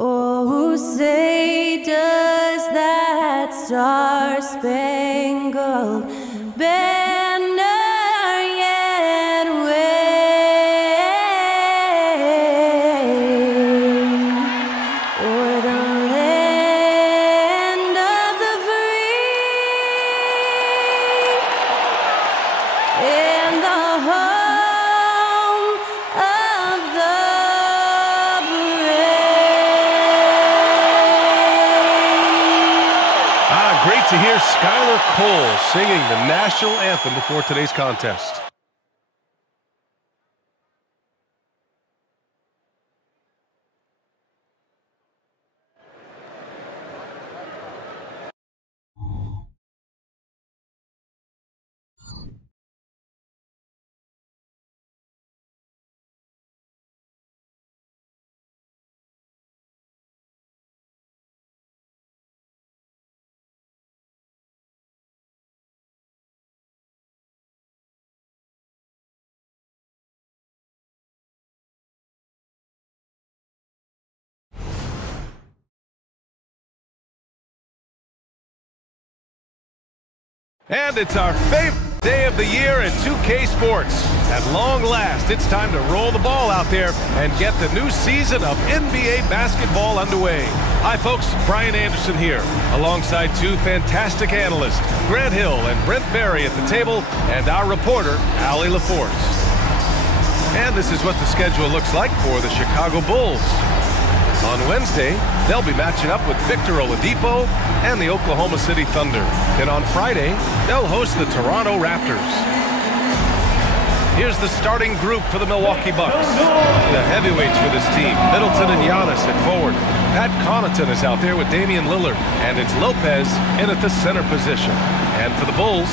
Oh, say does that star-spangled banner yet wave o'er the land of the free and the home of the Great to hear Skylar Cole singing the national anthem before today's contest. And it's our favorite day of the year in 2K Sports. At long last, it's time to roll the ball out there and get the new season of NBA basketball underway. Hi folks, Brian Anderson here, alongside two fantastic analysts, Grant Hill and Brent Berry at the table, and our reporter, Allie LaForce. And this is what the schedule looks like for the Chicago Bulls. On Wednesday, they'll be matching up with Victor Oladipo and the Oklahoma City Thunder. Then on Friday, they'll host the Toronto Raptors. Here's the starting group for the Milwaukee Bucks. The heavyweights for this team, Middleton and Giannis at forward. Pat Connaughton is out there with Damian Lillard, and it's Lopez in at the center position. And for the Bulls,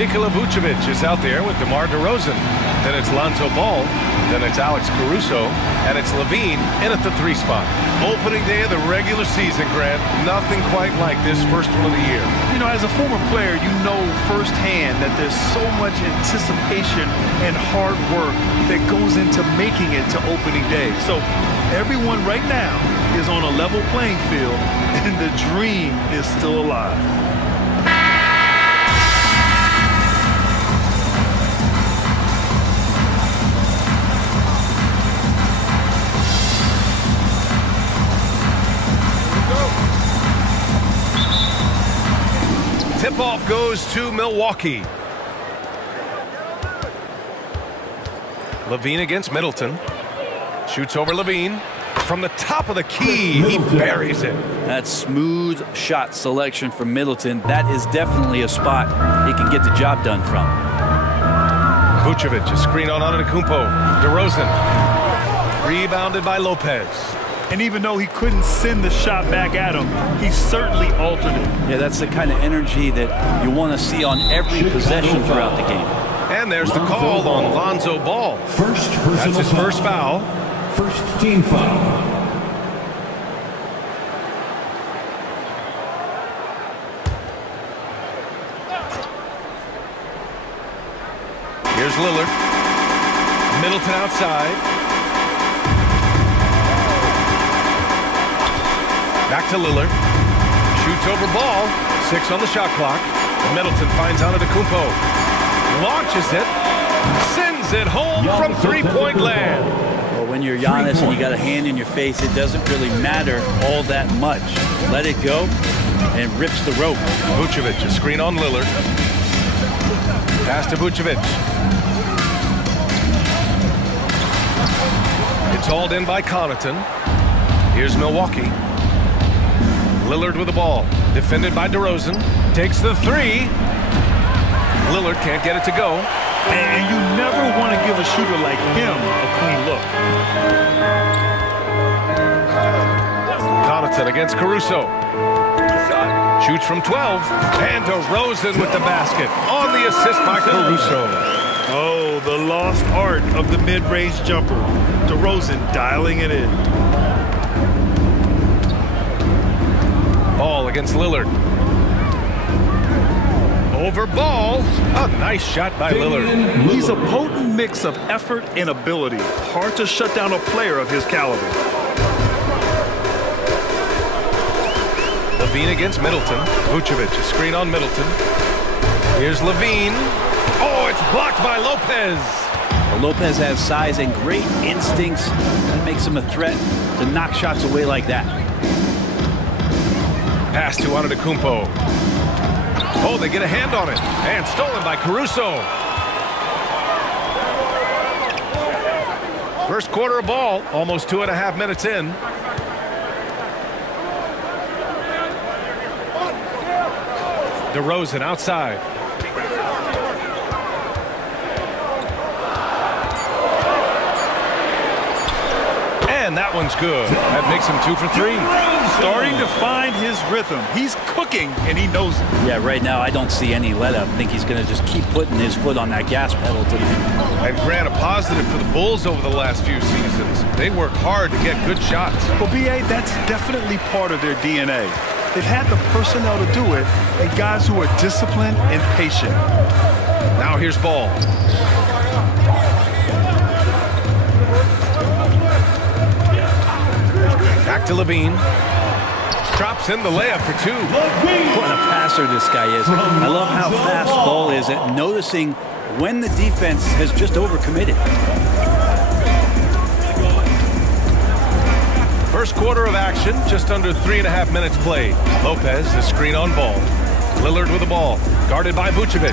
Nikola Vucevic is out there with DeMar DeRozan. Then it's Lonzo Ball, then it's Alex Caruso, and it's LaVine in at the 3 spot. Opening day of the regular season, Grant. Nothing quite like this first one of the year. You know, as a former player, you know firsthand that there's so much anticipation and hard work that goes into making it to opening day. So everyone right now is on a level playing field, and the dream is still alive. Tip-off goes to Milwaukee. LaVine against Middleton. Shoots over LaVine. From the top of the key, he buries it. That smooth shot selection from Middleton. That is definitely a spot he can get the job done from. Vucevic, a screen on Antetokounmpo. DeRozan. Rebounded by Lopez. And even though he couldn't send the shot back at him, he certainly altered it. Yeah, that's the kind of energy that you want to see on every possession throughout the game. And there's the call on Lonzo Ball. That's his first foul. First team foul. Here's Lillard. Middleton outside. Back to Lillard. Shoots over Ball. 6 on the shot clock. Middleton finds Antetokounmpo. Launches it. Sends it home from three-point land. Well, when you're Giannis and you got a hand in your face, it doesn't really matter all that much. Let it go and rips the rope. Vucevic, a screen on Lillard. Pass to Vucevic. It's hauled in by Connaughton. Here's Milwaukee. Lillard with the ball. Defended by DeRozan. Takes the 3. Lillard can't get it to go. And you never want to give a shooter like him a clean look. Connaughton against Caruso. Shoots from 12. And DeRozan with the basket. On the assist by Caruso. Oh, the lost art of the mid-range jumper. DeRozan dialing it in. Ball against Lillard. Over Ball. A nice shot by Lillard. He's a potent mix of effort and ability. Hard to shut down a player of his caliber. Levine against Middleton. Vucevic, a screen on Middleton. Here's Levine. Oh, it's blocked by Lopez. Well, Lopez has size and great instincts. That makes him a threat to knock shots away like that. Pass to Antetokounmpo. Oh, they get a hand on it. And stolen by Caruso. First quarter of ball, almost 2.5 minutes in. DeRozan outside. And that one's good. That makes him 2 for 3. Starting to find his rhythm. He's cooking, and he knows it. Yeah, right now I don't see any let-up. I think he's going to just keep putting his foot on that gas pedal tonight. And Grant, a positive for the Bulls over the last few seasons. They work hard to get good shots. Well, B.A., that's definitely part of their DNA. They've had the personnel to do it, and guys who are disciplined and patient. Now here's Ball. Back to Levine. Drops in the layup for 2. What a passer this guy is. I love how fast Ball is at noticing when the defense has just overcommitted. First quarter of action, just under 3.5 minutes played. Lopez, the screen on Ball. Lillard with the ball, guarded by Vucevic.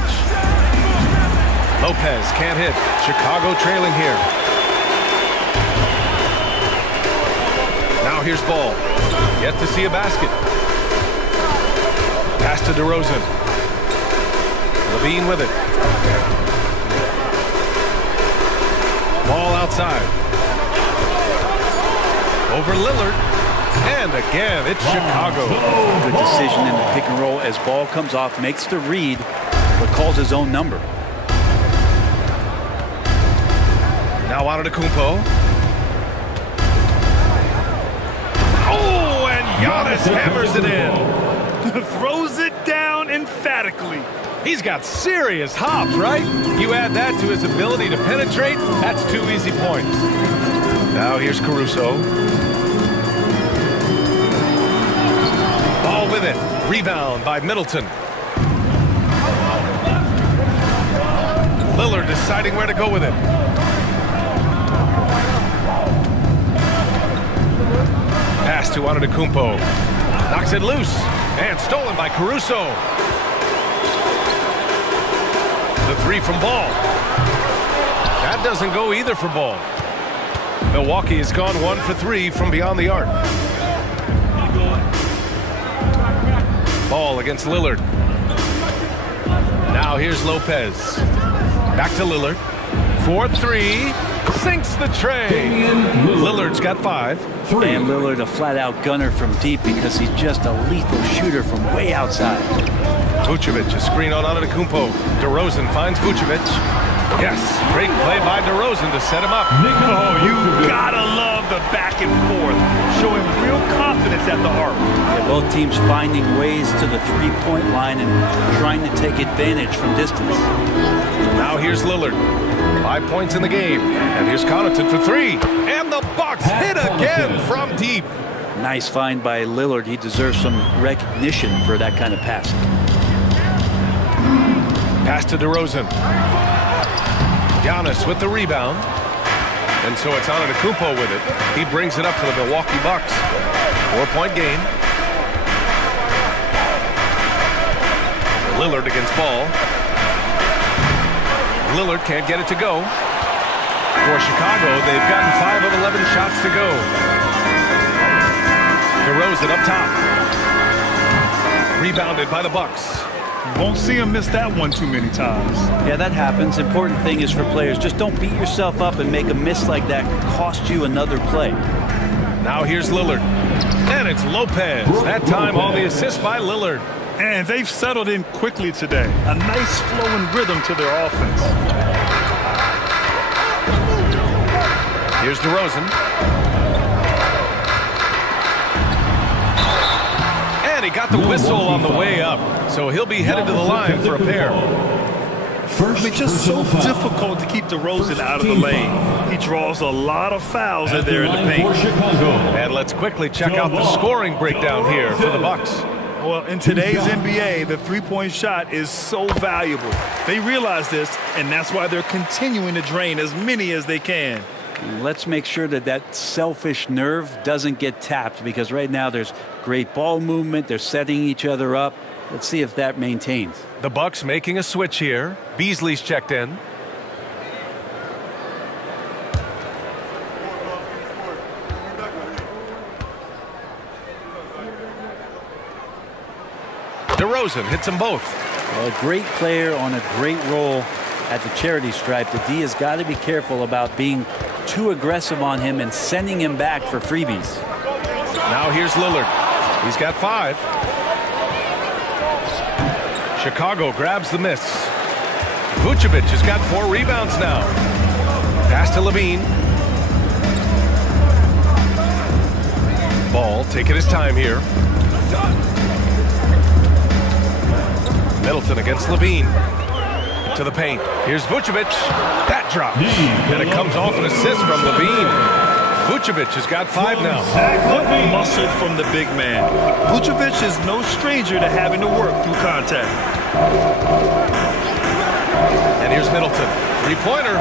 Lopez can't hit. Chicago trailing here. Now here's Ball. Yet to see a basket. Pass to DeRozan. Levine with it. Ball outside. Over Lillard. And again, it's Chicago. Good decision in the pick and roll as Ball comes off, makes the read, but calls his own number. Now Antetokounmpo. Oh, and Giannis hammers it in. Throws it down emphatically. He's got serious hops, right? You add that to his ability to penetrate, that's 2 easy points. Now here's Caruso. Ball with it. Rebound by Middleton. Lillard deciding where to go with it. Pass to Antetokounmpo. Knocks it loose. And stolen by Caruso. The 3 from Ball. That doesn't go either for Ball. Milwaukee has gone 1 for 3 from beyond the arc. Ball against Lillard. Now here's Lopez. Back to Lillard. 4-3. Sinks the tray. Lillard's got 5. And Lillard a flat-out gunner from deep because he's just a lethal shooter from way outside. Vucevic, a screen on Antetokounmpo. DeRozan finds Vucevic. Yes, great play by DeRozan to set him up. Oh, you gotta love the back and forth, showing real confidence at the arc. Yeah, both teams finding ways to the three-point line and trying to take advantage from distance. Now here's Lillard. 5 points in the game. And here's Connaughton for 3. And the Bucks hit again from deep. Nice find by Lillard. He deserves some recognition for that kind of pass. Pass to DeRozan. Giannis with the rebound. And so it's Antetokounmpo with it. He brings it up for the Milwaukee Bucks. 4-point game. Lillard against Ball. Lillard can't get it to go. For Chicago, they've gotten 5 of 11 shots to go. DeRozan up top. Rebounded by the Bucks. Won't see him miss that one too many times. Yeah, that happens. Important thing is for players, just don't beat yourself up and make a miss like that cost you another play. Now here's Lillard. And it's Lopez. That time all the assists by Lillard. And they've settled in quickly today. A nice flowing rhythm to their offense. Here's DeRozan. And he got the whistle on the way up. So he'll be headed to the line for a pair. It's just so difficult to keep DeRozan out of the lane. He draws a lot of fouls in there in the paint. And let's quickly check out the scoring breakdown here for the Bucks. Well, in today's NBA, the three-point shot is so valuable. They realize this, and that's why they're continuing to drain as many as they can. Let's make sure that that selfish nerve doesn't get tapped, because right now there's great ball movement. They're setting each other up. Let's see if that maintains. The Bucks making a switch here. Beasley's checked in. DeRozan hits them both. Well, a great player on a great role at the charity stripe. The D has got to be careful about being too aggressive on him and sending him back for freebies. Now here's Lillard. He's got 5. Chicago grabs the miss. Vucevic has got 4 rebounds now. Pass to Levine. Ball taking his time here. Middleton against Levine. To the paint. Here's Vucevic. That drops. And it comes off an assist from Levine. Vucevic has got 5 now. What muscle from the big man. Vucevic is no stranger to having to work through contact. And here's Middleton. 3-pointer.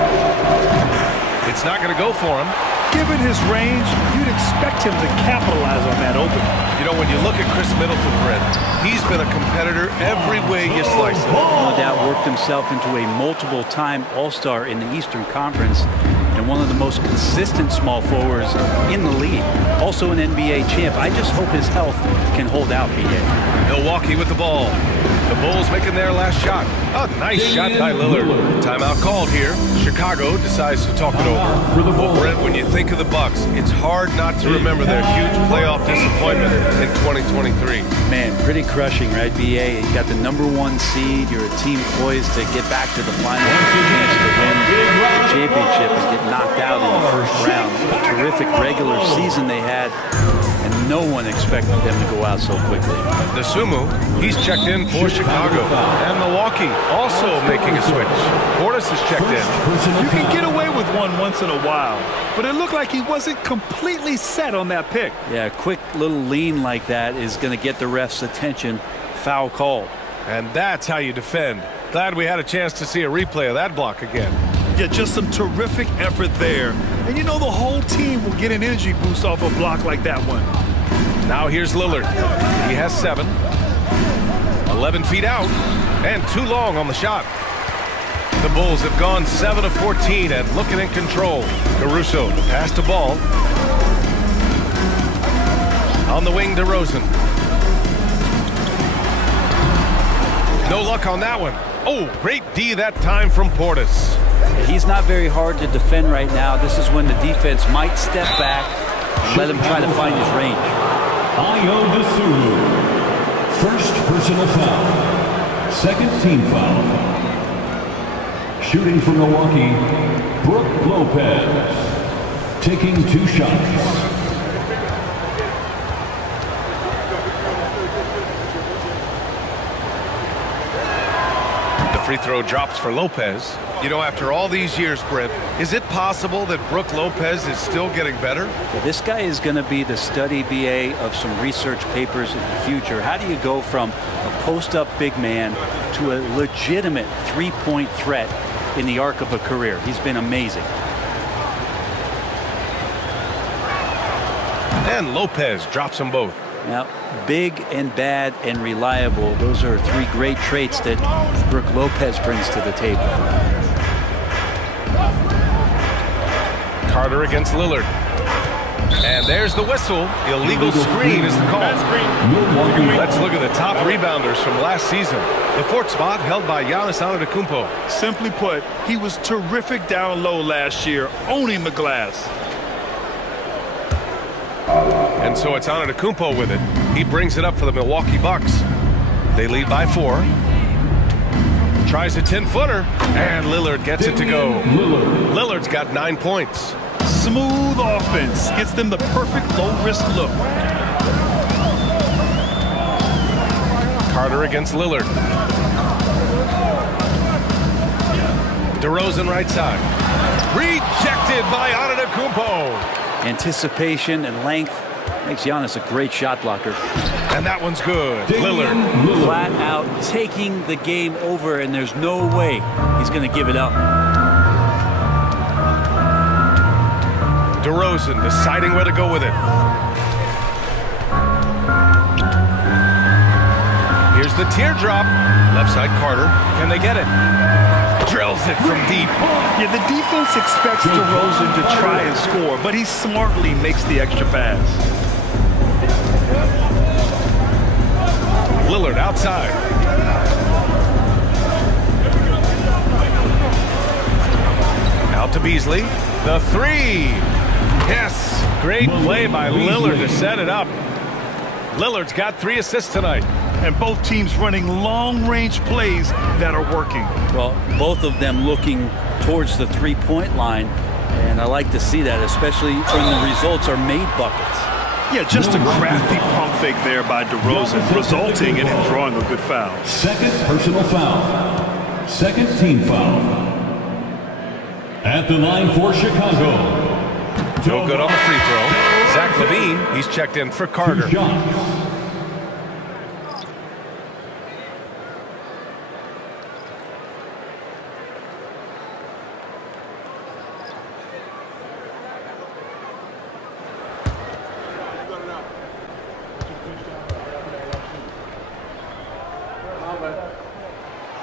It's not going to go for him. Given his range, you'd expect him to capitalize on that opening. You know, when you look at Chris Middleton, Brett, he's been a competitor every way you slice it. No doubt worked himself into a multiple-time All-Star in the Eastern Conference and one of the most consistent small forwards in the league. Also an NBA champ. I just hope his health can hold out, B.A. Milwaukee with the ball. The Bulls making their last shot. A nice shot by Lillard. Timeout called here. Chicago decides to talk it over. Well, Brett, when you think of the Bucks, it's hard not to remember their huge playoff disappointment in 2023. Man, pretty crushing, right, B.A.? You got the #1 seed. You're a team poised to get back to the finals with a chance to win the championship and get knocked out in the first round. A terrific regular season they had, and no one expected them to go out so quickly. The Sumu, he's checked in for Chicago. And Milwaukee also making a switch. Portis is checked in. You can get away with one once in a while, but it looked like he wasn't completely set on that pick. Yeah, a quick little lean like that is going to get the ref's attention. Foul call. And that's how you defend. Glad we had a chance to see a replay of that block again. Yeah, just some terrific effort there. And you know the whole team will get an energy boost off a block like that one. Now here's Lillard. He has 7. 11 feet out. And too long on the shot. The Bulls have gone 7 of 14 and looking in control. Caruso pass to Ball. On the wing, DeRozan. No luck on that one. Oh, great D that time from Portis. He's not very hard to defend right now. This is when the defense might step back and let him try to find his range. First personal foul. Second team foul. Shooting for Milwaukee, Brook Lopez. Taking 2 shots. Free throw drops for Lopez. You know, after all these years, Brett, is it possible that Brook Lopez is still getting better? Well, this guy is going to be the study BA of some research papers in the future. How do you go from a post-up big man to a legitimate three-point threat in the arc of a career? He's been amazing. And Lopez drops them both. Now, big and bad and reliable, those are 3 great traits that Brook Lopez brings to the table. Carter against Lillard. And there's the whistle. Illegal screen is the call. Let's look at the top rebounders from last season. The 4th spot held by Giannis Antetokounmpo. Simply put, he was terrific down low last year, owning the glass. And so it's Antetokounmpo with it. He brings it up for the Milwaukee Bucks. They lead by 4. Tries a 10-footer, and Lillard gets it to go. Lillard's got 9 points. Smooth offense gets them the perfect low-risk look. Carter against Lillard. DeRozan right side. Rejected by Antetokounmpo. Anticipation and length, Makes Giannis a great shot blocker. And that one's good. Lillard. Flat out taking the game over, and there's no way he's going to give it up. DeRozan deciding where to go with it. Here's the teardrop. Left side Carter. Can they get it? Drills it from deep. Yeah, the defense expects DeRozan to try and score, but he smartly makes the extra pass. Lillard outside. Out to Beasley. The three. Yes. Great play by Lillard to set it up. Lillard's got 3 assists tonight. And both teams running long-range plays that are working. Well, both of them looking towards the three-point line, and I like to see that, especially when the results are made buckets. Yeah, just a crafty pump fake there by DeRozan, resulting in him drawing a good foul. Second personal foul. Second team foul. At the line for Chicago. No good on the free throw. Zach LaVine, he's checked in for Carter.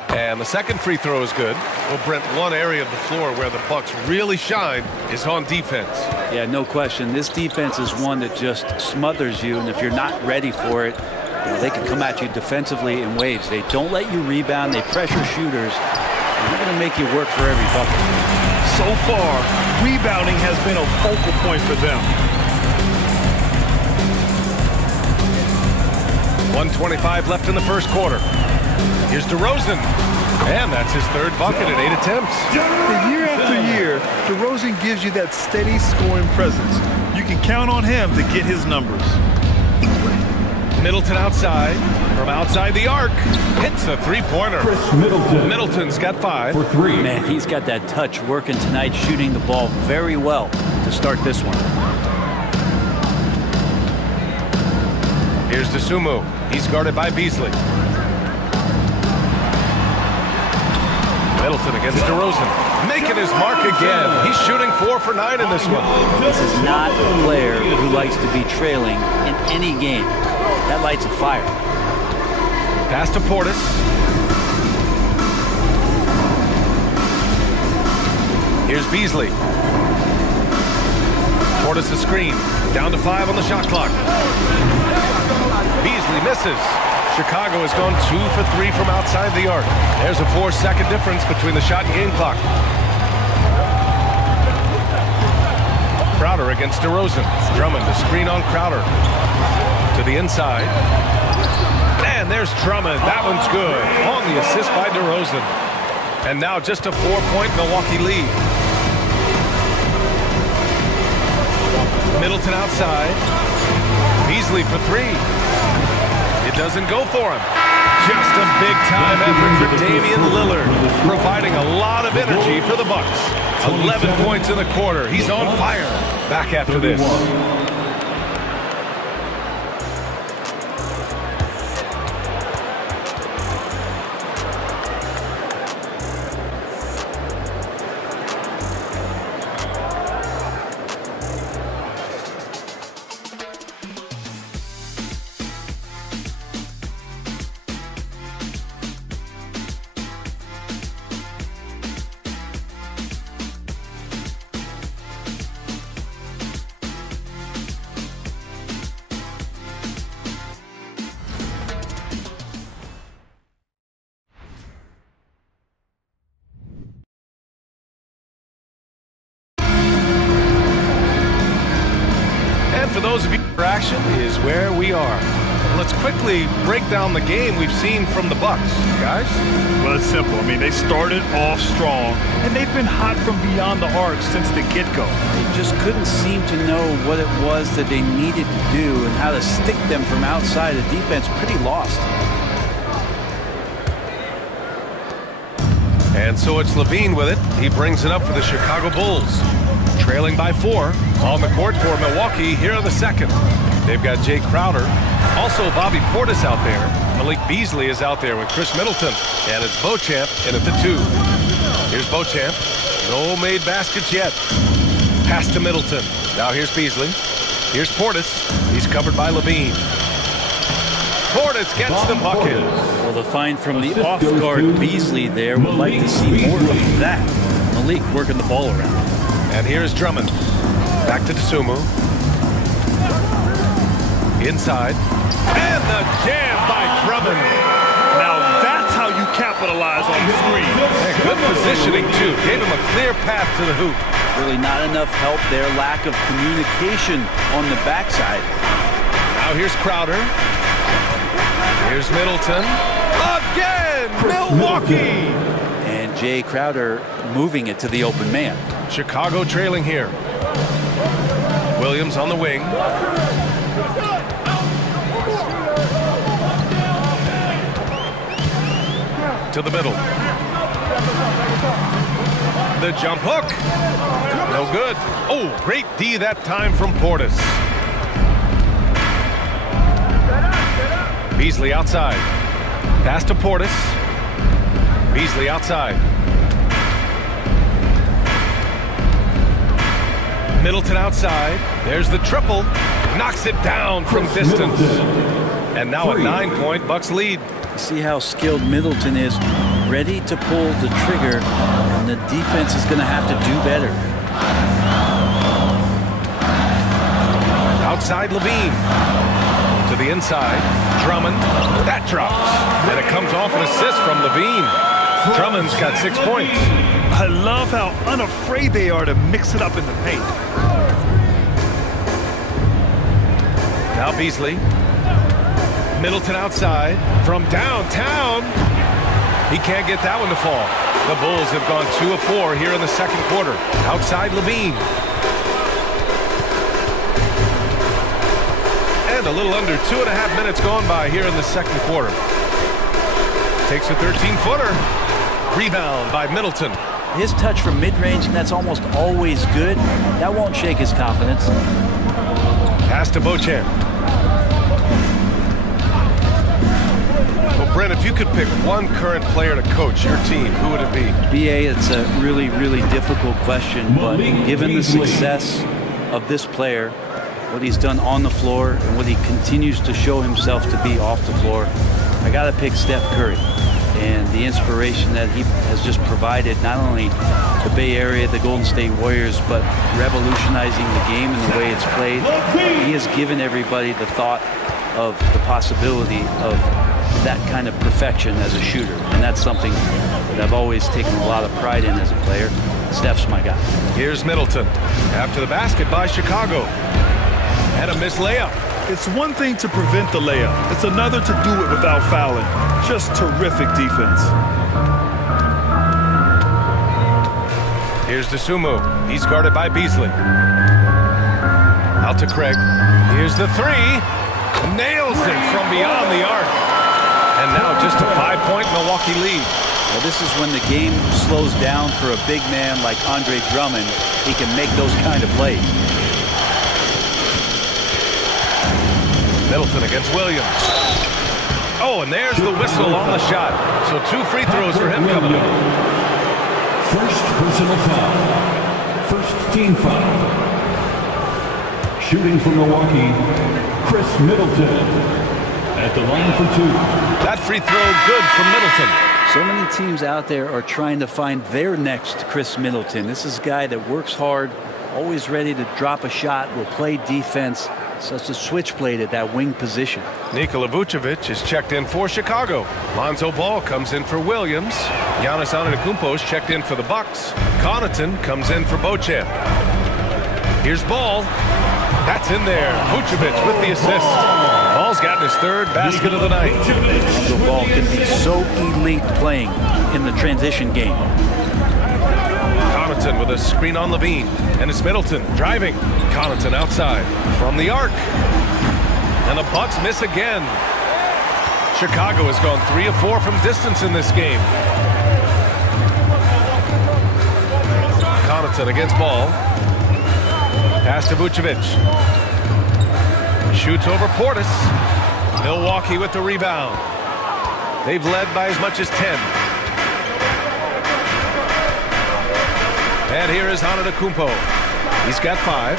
And the second free throw is good. Well, Brent, one area of the floor where the Bucks really shine is on defense. Yeah, no question. This defense is one that just smothers you, and if you're not ready for it, they can come at you defensively in waves. They don't let you rebound. They pressure shooters. And they're going to make you work for every bucket. So far, rebounding has been a focal point for them. 1:25 left in the first quarter. Here's DeRozan. And that's his 3rd bucket in 8 attempts. Year after year, DeRozan gives you that steady scoring presence. You can count on him to get his numbers. Middleton outside. From outside the arc. Hits a three-pointer. Middleton's got 5. For 3. Man, he's got that touch working tonight, shooting the ball very well to start this one. Here's DeSumo. He's guarded by Beasley. Middleton against DeRozan. Making his mark again. He's shooting 4 for 9 in this one. This is not a player who likes to be trailing in any game. That lights a fire. Pass to Portis. Here's Beasley. Portis a screen. Down to 5 on the shot clock. Beasley misses. Chicago has gone 2 for 3 from outside the arc. There's a 4-second difference between the shot and game clock. Crowder against DeRozan. Drummond to screen on Crowder. To the inside. And there's Drummond. That one's good. On the assist by DeRozan. And now just a 4-point Milwaukee lead. Middleton outside. Beasley for 3. It doesn't go for him. Just a big-time effort for Damian Lillard, providing a lot of energy for the Bucks. 11 points in the quarter. He's on fire. Back after this. For those of you, action is where we are. Let's quickly break down the game we've seen from the Bucks, guys. Well, it's simple. I mean, they started off strong, and they've been hot from beyond the arc since the get-go. They just couldn't seem to know what it was that they needed to do and how to stick them from outside. The defense pretty lost. And so it's LaVine with it. He brings it up for the Chicago Bulls. Trailing by 4 on the court for Milwaukee here in the second. They've got Jay Crowder. Also Bobby Portis out there. Malik Beasley is out there with Chris Middleton. And it's Beauchamp in at the 2. Here's Beauchamp. No made baskets yet. Pass to Middleton. Now here's Beasley. Here's Portis. He's covered by Levine. Portis gets the bucket. Well, the find from the off-guard Beasley there. Would like to see more of that. Malik working the ball around. And here's Drummond. Back to Dosunmu. Inside. And the jam by Drummond. Now that's how you capitalize on the screen. And good positioning, too. Gave him a clear path to the hoop. Really not enough help there. Lack of communication on the backside. Now here's Crowder. Here's Middleton. Again, Milwaukee. And Jay Crowder moving it to the open man. Chicago trailing here. Williams on the wing. To the middle. The jump hook. No good. Oh, great D that time from Portis. Beasley outside. Pass to Portis. Beasley outside. Middleton outside. There's the triple. Knocks it down from distance. And now a 9-point Bucks lead. See how skilled Middleton is. Ready to pull the trigger. And the defense is going to have to do better. Outside Levine. To the inside. Drummond. That drops. And it comes off an assist from Levine. Drummond's got 6 points. I love how unafraid they are to mix it up in the paint. Now Beasley. Middleton outside from downtown. He can't get that one to fall. The Bulls have gone 2 of 4 here in the second quarter. Outside Levine. And a little under 2.5 minutes gone by here in the second quarter. Takes a 13-footer. Rebound by Middleton. His touch from mid-range, and that's almost always good. That won't shake his confidence. Pass to Beauchamp. Well, Brent, if you could pick one current player to coach your team, who would it be? BA, it's a really, really difficult question, but given the success of this player, what he's done on the floor, and what he continues to show himself to be off the floor, I got to pick Steph Curry. And the inspiration that he has just provided, not only the Bay Area, the Golden State Warriors, but revolutionizing the game and the way it's played. He has given everybody the thought of the possibility of that kind of perfection as a shooter. And that's something that I've always taken a lot of pride in as a player. Steph's my guy. Here's Middleton. After the basket by Chicago. And a missed layup. It's one thing to prevent the layup. It's another to do it without fouling. Just terrific defense. Here's Dosunmu. He's guarded by Beasley. Out to Craig. Here's the 3. Nails it from beyond the arc. And now just a 5-point Milwaukee lead. Well, this is when the game slows down for a big man like Andre Drummond. He can make those kind of plays. Middleton against Williams. Oh, and there's the whistle on the shot. So 2 free throws for him coming up. First personal foul. First team foul. Shooting for Milwaukee, Chris Middleton. At the line for 2. That free throw good from Middleton. So many teams out there are trying to find their next Chris Middleton. This is a guy that works hard, always ready to drop a shot, will play defense. Such a switchblade at that wing position. Nikola Vucevic is checked in for Chicago. Lonzo Ball comes in for Williams. Giannis Antetokounmpo is checked in for the Bucks. Connaughton comes in for Beauchamp. Here's Ball. That's in there. Vucevic with the assist. Ball's gotten his 3rd basket of the night. Lonzo Ball can be so elite playing in the transition game. Connaughton with a screen on Levine. And it's Middleton driving. Connaughton outside from the arc. And the Bucks miss again. Chicago has gone 3 of 4 from distance in this game. Connaughton against Ball. Pass to Vucevic. Shoots over Portis. Milwaukee with the rebound. They've led by as much as 10. And here is Antetokounmpo. He's got 5.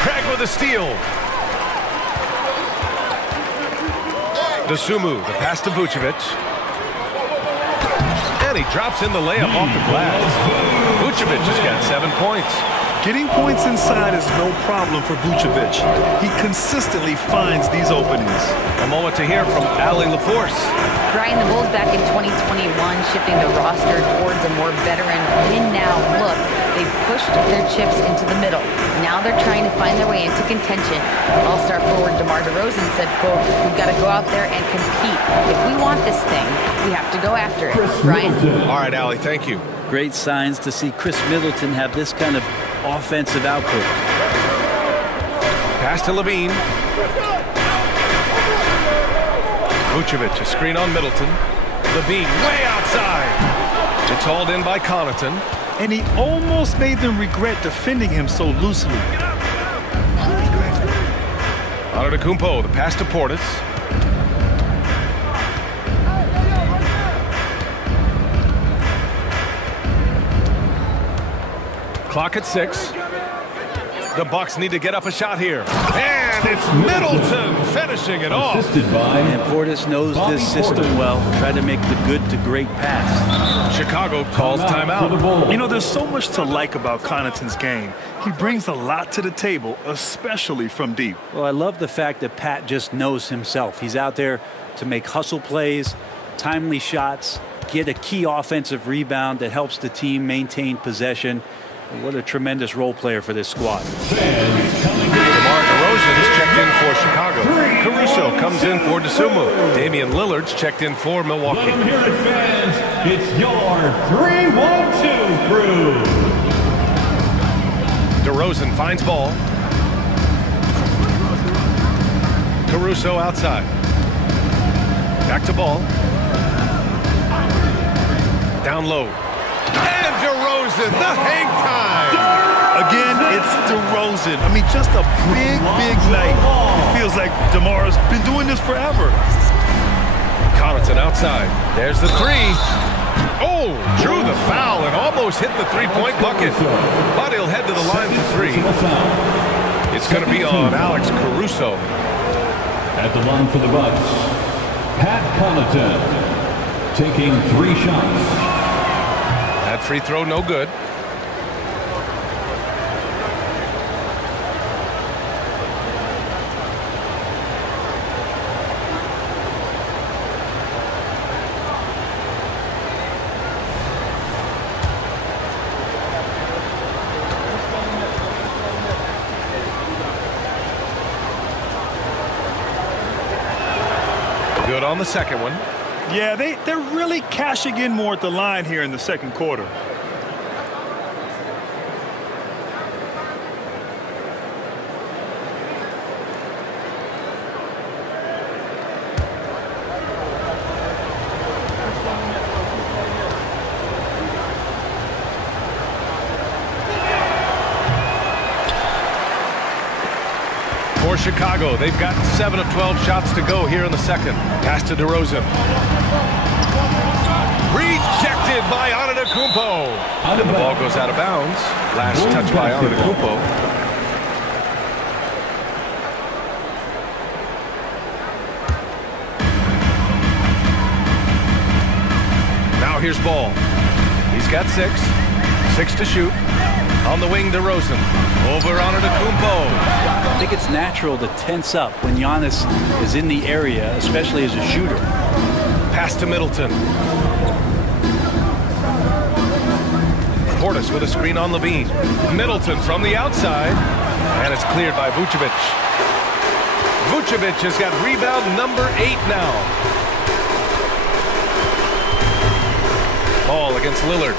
Craig with a steal. Dosunmu, the pass to Vucevic. And he drops in the layup off the glass. Vucevic has got 7 points. Getting points inside is no problem for Vucevic. He consistently finds these openings. A moment to hear from Allie LaForce. Brian, the Bulls back in 2021 shifting the roster towards a more veteran win-now look. They've pushed their chips into the middle. Now they're trying to find their way into contention. All-star forward DeMar DeRozan said, quote, "We've got to go out there and compete. If we want this thing, we have to go after it." Brian? All right, Allie, thank you. Great signs to see Chris Middleton have this kind of offensive output. Pass to Levine. Vucevic, a screen on Middleton. Levine way outside. It's hauled in by Connaughton. And he almost made them regret defending him so loosely. Antetokounmpo, the pass to Portis. Clock at 6. The Bucks need to get up a shot here. And it's Middleton finishing it off. Assisted by And Portis knows this system well. Try to make the good to great pass. Chicago calls timeout. You know, there's so much to like about Connaughton's game. He brings a lot to the table, especially from deep. Well, I love the fact that Pat just knows himself. He's out there to make hustle plays, timely shots, get a key offensive rebound that helps the team maintain possession. What a tremendous role player for this squad. DeMar DeRozan's checked in for Chicago. Caruso comes in for Dosunmu. Damian Lillard's checked in for Milwaukee. Let them hear it, fans. It's your 3-1-2 crew. DeRozan finds ball. Caruso outside. Back to ball. Down low. And DeRozan, the hang time. Again, it's DeRozan. I mean, just a big, big night. It feels like DeMar's been doing this forever. Connaughton outside. There's the 3. Oh, drew the foul and almost hit the 3-point bucket. But he'll head to the line for 3. It's going to be on Alex Caruso. At the line for the Bucks, Pat Connaughton taking 3 shots. That free throw no good. Good on the second one. Yeah, they're really cashing in more at the line here in the second quarter. For Chicago, they've got 7 of 12 shots to go here in the second. Pass to DeRozan. Rejected by Antetokounmpo. And the ball goes out of bounds. Last touch by Antetokounmpo. Now here's Ball. He's got 6. 6 to shoot. On the wing, DeRozan. Over Antetokounmpo. I think it's natural to tense up when Giannis is in the area, especially as a shooter. Pass to Middleton. Portis with a screen on Levine. Middleton from the outside. And it's cleared by Vucevic. Vucevic has got rebound number 8 now. Ball against Lillard.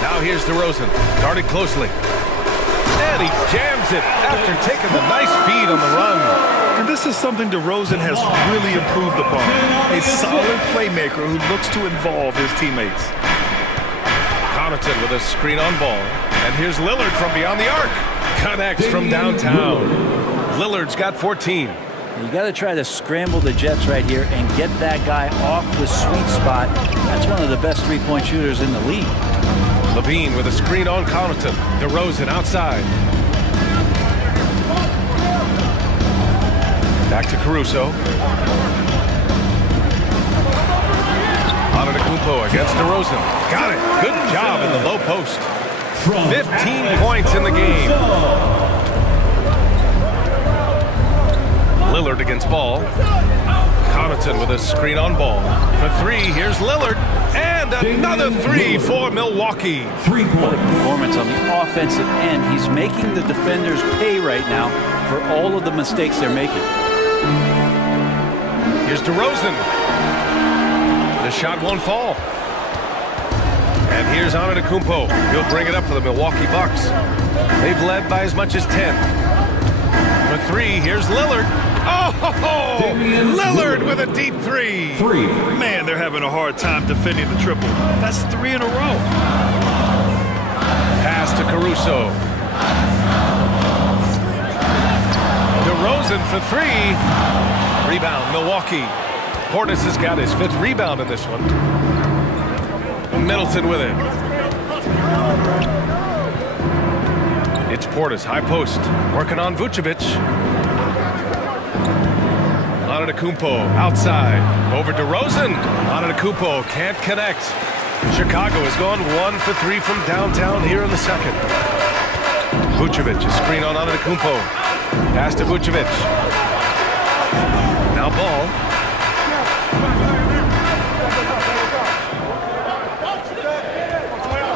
Now here's DeRozan, guarded closely. And he jams it after taking the nice feed on the run. And this is something DeRozan has really improved upon. A solid playmaker who looks to involve his teammates. Connaughton with a screen on Ball. And here's Lillard from beyond the arc. Connects from downtown. Lillard's got 14. You got to try to scramble the Jets right here and get that guy off the sweet spot. That's one of the best three-point shooters in the league. Levine with a screen on Connaughton. DeRozan outside. Back to Caruso. Antetokounmpo against DeRozan. Got it. Good job in the low post. 15 points in the game. Lillard against Ball. Connaughton with a screen on Ball. For three, here's Lillard. And another three for Milwaukee. What a performance on the offensive end. He's making the defenders pay right now for all of the mistakes they're making. Here's DeRozan. The shot won't fall. And here's Antetokounmpo. He'll bring it up for the Milwaukee Bucks. They've led by as much as 10. For three, here's Lillard. Oh, Lillard with a deep three. Man, they're having a hard time defending the triple. That's 3 in a row. Pass to Caruso. DeRozan for three. Rebound, Milwaukee. Portis has got his 5th rebound in this one. Middleton with it. It's Portis, high post, working on Vucevic. Antetokounmpo outside, over DeRozan. Antetokounmpo can't connect. Chicago has gone 1 for 3 from downtown here in the second. Vucevic, a screen on Antetokounmpo. Pass to Vucevic. Now Ball.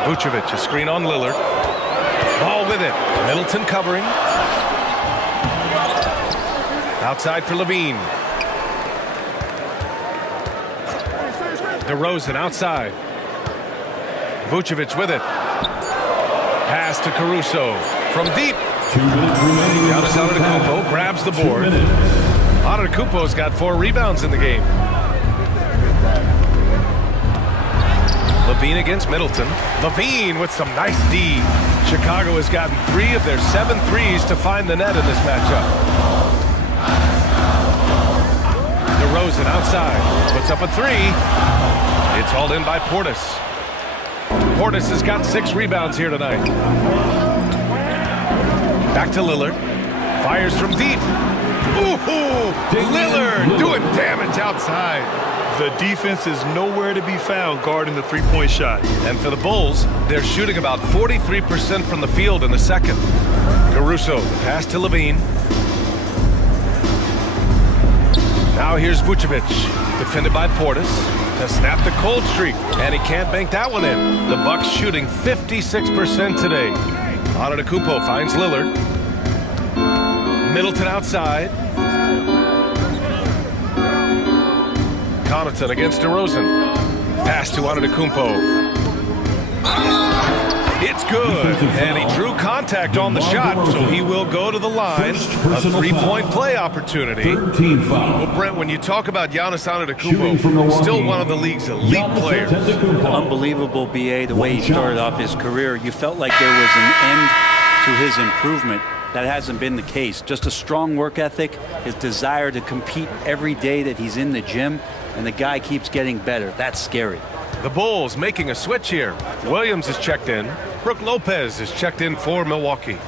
Vucevic, a screen on Lillard. Ball with it. Middleton covering. Outside for Levine. DeRozan outside. Vucevic with it. Pass to Caruso from deep. Giannis Antetokounmpo grabs the board. Antetokounmpo's got 4 rebounds in the game. Levine against Middleton. Levine with some nice D. Chicago has gotten 3 of their 7 threes to find the net in this matchup. DeRozan outside. Puts up a 3. It's hauled in by Portis. Portis has got 6 rebounds here tonight. Back to Lillard. Fires from deep. Ooh, Lillard doing damage outside. The defense is nowhere to be found guarding the three-point shot. And for the Bulls, they're shooting about 43% from the field in the second. Caruso, pass to Levine. Now here's Vucevic, defended by Portis, to snap the cold streak, and he can't bank that one in. The Bucks shooting 56% today. Antetokounmpo finds Lillard. Middleton outside. Connaughton against DeRozan. Pass to Antetokounmpo. It's good, and he drew contact on the shot, so he will go to the line. A 3-point play opportunity. Well, Brent, when you talk about Giannis Antetokounmpo, still one of the league's elite players. Unbelievable, BA, the way he started off his career. You felt like there was an end to his improvement. That hasn't been the case. Just a strong work ethic, his desire to compete every day that he's in the gym, and the guy keeps getting better. That's scary. The Bulls making a switch here. Williams is checked in. Brook Lopez is checked in for Milwaukee.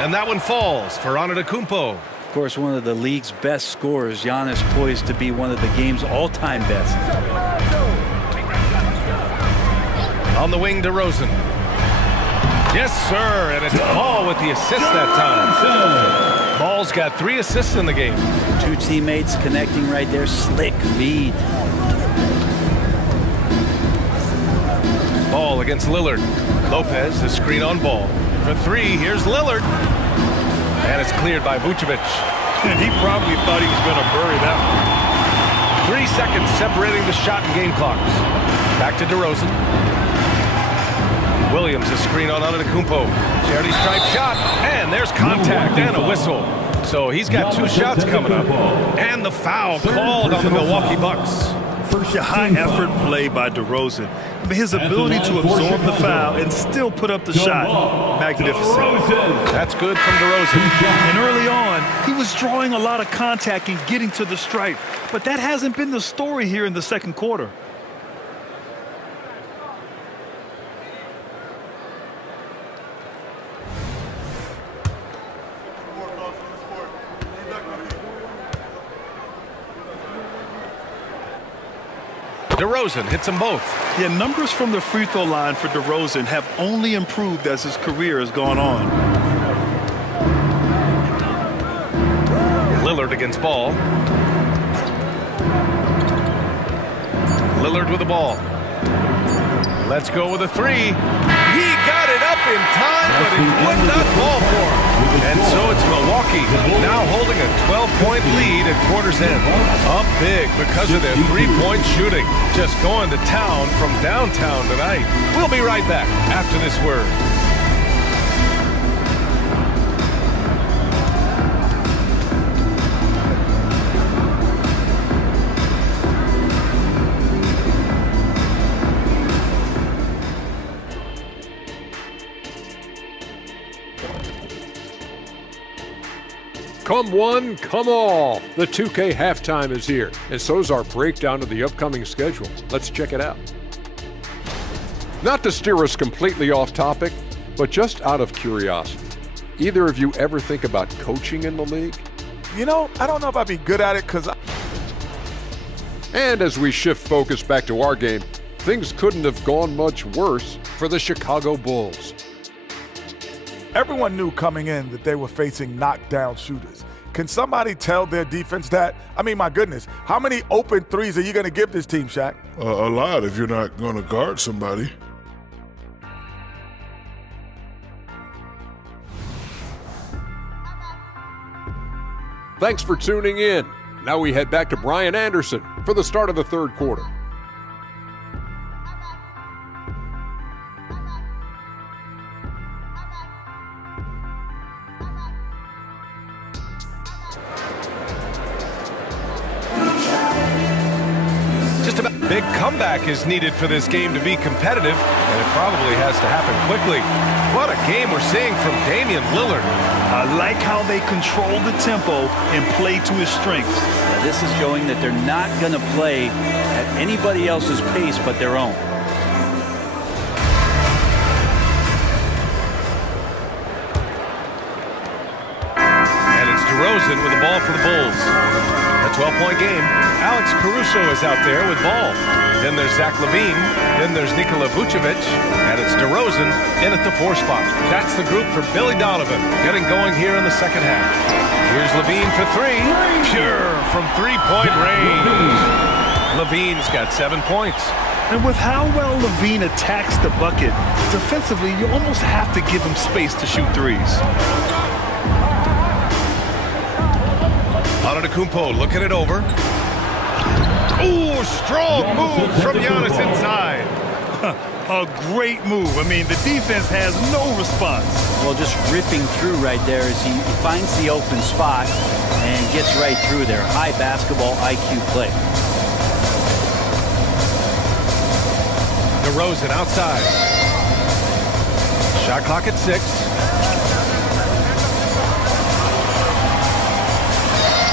And that one falls for Antetokounmpo. Of course, one of the league's best scorers. Giannis poised to be one of the game's all-time best. On the wing, DeRozan. Yes, sir, and it's Ball with the assist that time. Ball's got 3 assists in the game. 2 teammates connecting right there. Slick feed. Ball against Lillard. Lopez, the screen on Ball. For 3, here's Lillard. And it's cleared by Vucevic. And he probably thought he was going to bury that one. 3 seconds separating the shot and game clocks. Back to DeRozan. Williams, a screen on Antetokounmpo. Charity stripe shot, and there's contact and a whistle. So he's got 2 shots coming up. And the foul called on the Milwaukee Bucks. Yeah, high-effort play by DeRozan. I mean, his ability to absorb the foul and still put up the shot, magnificent. That's good from DeRozan. And early on, he was drawing a lot of contact and getting to the stripe. But that hasn't been the story here in the second quarter. DeRozan hits them both. Yeah, numbers from the free throw line for DeRozan have only improved as his career has gone on. Lillard against Ball. Lillard with the ball. Let's go with a three. He got it up in time, but it would not fall for him. And so it's Milwaukee now holding a 12-point lead at quarter's end. Up big because of their three-point shooting. Just going to town from downtown tonight. We'll be right back after this word. Come one, come all. The 2K halftime is here, and so's our breakdown of the upcoming schedule. Let's check it out. Not to steer us completely off topic, but just out of curiosity, either of you ever think about coaching in the league? You know, I don't know if I'd be good at it because And as we shift focus back to our game, things couldn't have gone much worse for the Chicago Bulls. everyone knew coming in that they were facing knockdown shooters. Can somebody tell their defense that? I mean, my goodness, how many open threes are you going to give this team, Shaq? A lot if you're not going to guard somebody. Thanks for tuning in. Now we head back to Brian Anderson for the start of the third quarter. Just about big comeback is needed for this game to be competitive, and it probably has to happen quickly. What a game we're seeing from Damian Lillard. I like how they control the tempo and play to his strengths. Now, this is showing that they're not going to play at anybody else's pace but their own. And it's DeRozan with the ball for the Bulls. A 12-point game. Alex Caruso is out there with ball. Then there's Zach LaVine. Then there's Nikola Vucevic. And it's DeRozan in at the 4 spot. That's the group for Billy Donovan getting going here in the second half. Here's LaVine for 3. Pure from 3-point range. LaVine's got 7 points. And with how well LaVine attacks the bucket, defensively, you almost have to give him space to shoot threes. Antetokounmpo looking it over. Ooh, strong move from Giannis inside. A great move. I mean, the defense has no response. Well, just ripping through right there as he finds the open spot and gets right through there. High basketball IQ play. DeRozan outside. Shot clock at 6.